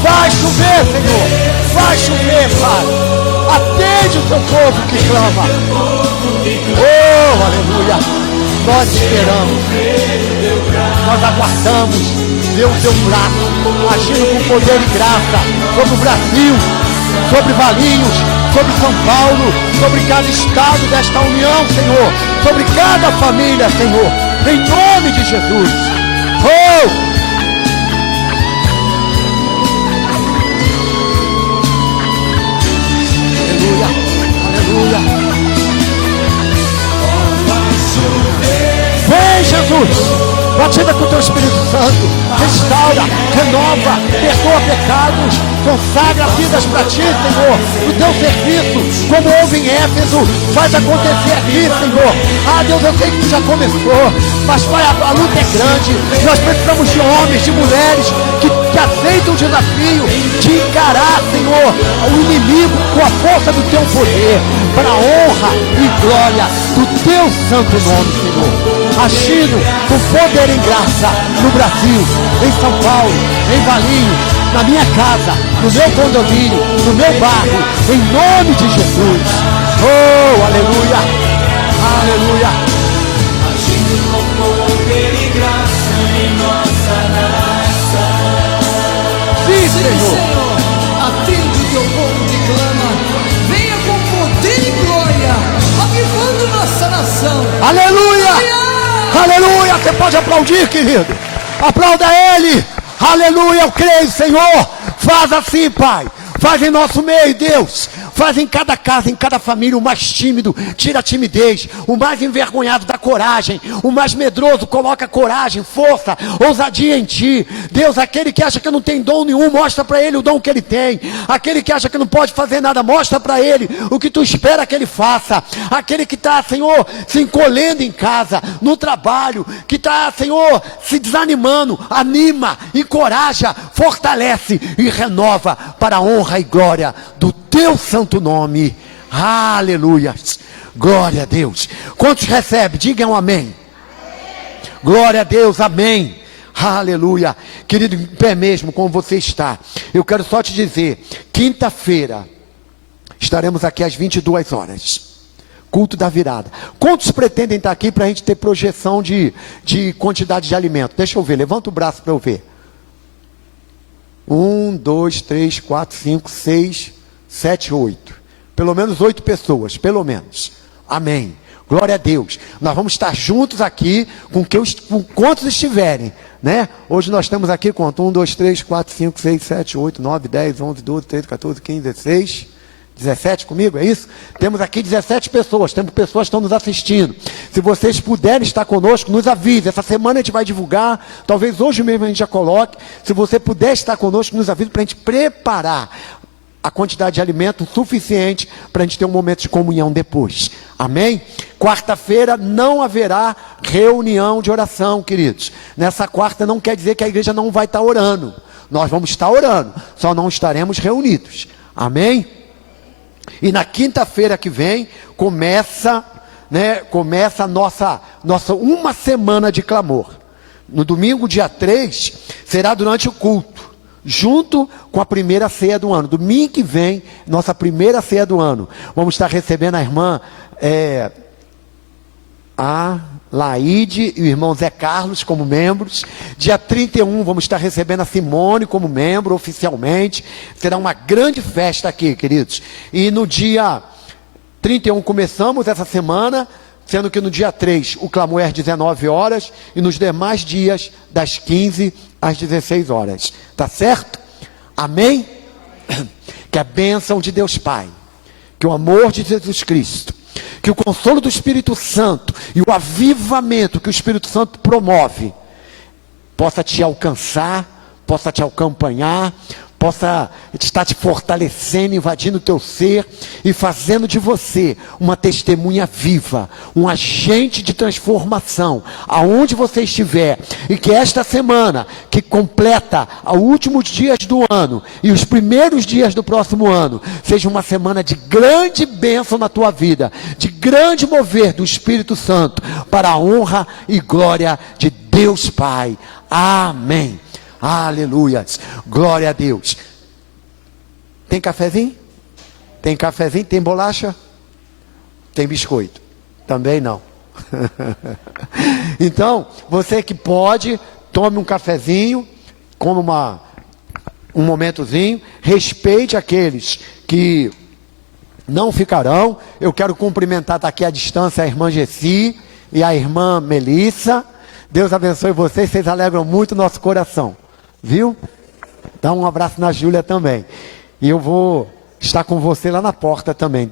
Vai chover, Senhor, vai chover, Pai. Atende o teu povo que clama. Oh, aleluia. Nós esperamos, nós aguardamos ver o teu braço agindo com poder e graça sobre o Brasil, sobre Valinhos, sobre São Paulo, sobre cada estado desta união, Senhor, sobre cada família, Senhor, em nome de Jesus. Oh! Aleluia. Vem, Jesus, batida com o teu Espírito Santo, restaura, renova, perdoa pecados, consagra vidas para ti, Senhor, no teu serviço, como houve em Éfeso, faz acontecer aqui, Senhor. Ah, Deus, eu sei que tu já começou, mas Pai, a luta é grande, nós precisamos de homens, de mulheres que aceitam o desafio de encarar, Senhor, o inimigo com a força do teu poder, para a honra e glória do teu santo nome, Senhor. Agindo com poder e graça no Brasil, em São Paulo, em Valinhos, na minha casa, no meu condomínio, no meu bairro, em nome de Jesus. Oh, aleluia, aleluia. Agindo com poder e graça em nossa nação. Sim, Senhor. Atende o teu povo que clama. Venha com poder e glória, avivando nossa nação. Aleluia. Aleluia, você pode aplaudir, querido. Aplauda Ele. Aleluia, eu creio, Senhor. Faz assim, Pai. Faz em nosso meio, Deus. Faz em cada casa, em cada família, o mais tímido tira a timidez, o mais envergonhado dá coragem, o mais medroso coloca coragem, força, ousadia em ti. Deus, aquele que acha que não tem dom nenhum, mostra para ele o dom que ele tem. Aquele que acha que não pode fazer nada, mostra para ele o que tu espera que ele faça. Aquele que está, Senhor, se encolhendo em casa, no trabalho, que está, Senhor, se desanimando, anima, encoraja, fortalece e renova para a honra e glória do teu santo nome. Aleluia. Glória a Deus. Quantos recebem? Digam amém. Glória a Deus, amém. Aleluia. Querido, em pé mesmo, como você está, eu quero só te dizer, quinta-feira estaremos aqui às 22 horas. Culto da virada. Quantos pretendem estar aqui para a gente ter projeção de quantidade de alimento? Deixa eu ver, levanta o braço para eu ver. 1, 2, 3, 4, 5, 6, 7, 8. Pelo menos 8 pessoas, pelo menos. Amém. Glória a Deus. Nós vamos estar juntos aqui com quantos estiverem, né? Hoje nós estamos aqui com 1, 2, 3, 4, 5, 6, 7, 8, 9, 10, 11, 12, 13, 14, 15, 16, 17 comigo, é isso? Temos aqui 17 pessoas, temos pessoas que estão nos assistindo. Se vocês puderem estar conosco, nos avise. Essa semana a gente vai divulgar, talvez hoje mesmo a gente já coloque. Se você puder estar conosco, nos avise para a gente preparar a quantidade de alimento suficiente para a gente ter um momento de comunhão depois. Amém? Quarta-feira não haverá reunião de oração, queridos. Nessa quarta não quer dizer que a igreja não vai estar orando. Nós vamos estar orando, só não estaremos reunidos. Amém? E na quinta-feira que vem começa a nossa uma semana de clamor. No domingo, dia 3, será durante o culto, junto com a primeira ceia do ano. Domingo que vem, nossa primeira ceia do ano. Vamos estar recebendo a irmã a Laide e o irmão Zé Carlos como membros. Dia 31 vamos estar recebendo a Simone como membro oficialmente. Será uma grande festa aqui, queridos. E no dia 31 começamos essa semana, sendo que no dia 3 o clamor é às 19 horas e nos demais dias das 15 às 16 horas. Tá certo? Amém? Que a bênção de Deus Pai, que o amor de Jesus Cristo, que o consolo do Espírito Santo e o avivamento que o Espírito Santo promove possa te alcançar, possa te acompanhar, possa estar te fortalecendo, invadindo o teu ser e fazendo de você uma testemunha viva, um agente de transformação, aonde você estiver, e que esta semana, que completa os últimos dias do ano e os primeiros dias do próximo ano, seja uma semana de grande bênção na tua vida, de grande mover do Espírito Santo, para a honra e glória de Deus Pai. Amém. Aleluias, glória a Deus. Tem cafezinho? Tem cafezinho? Tem bolacha? Tem biscoito? Também não. Então, você que pode, tome um cafezinho, come um momentozinho, respeite aqueles que não ficarão. Eu quero cumprimentar daqui à distância a irmã Gessi e a irmã Melissa. Deus abençoe vocês alegram muito o nosso coração. Viu? Dá um abraço na Júlia também. E eu vou estar com você lá na porta também.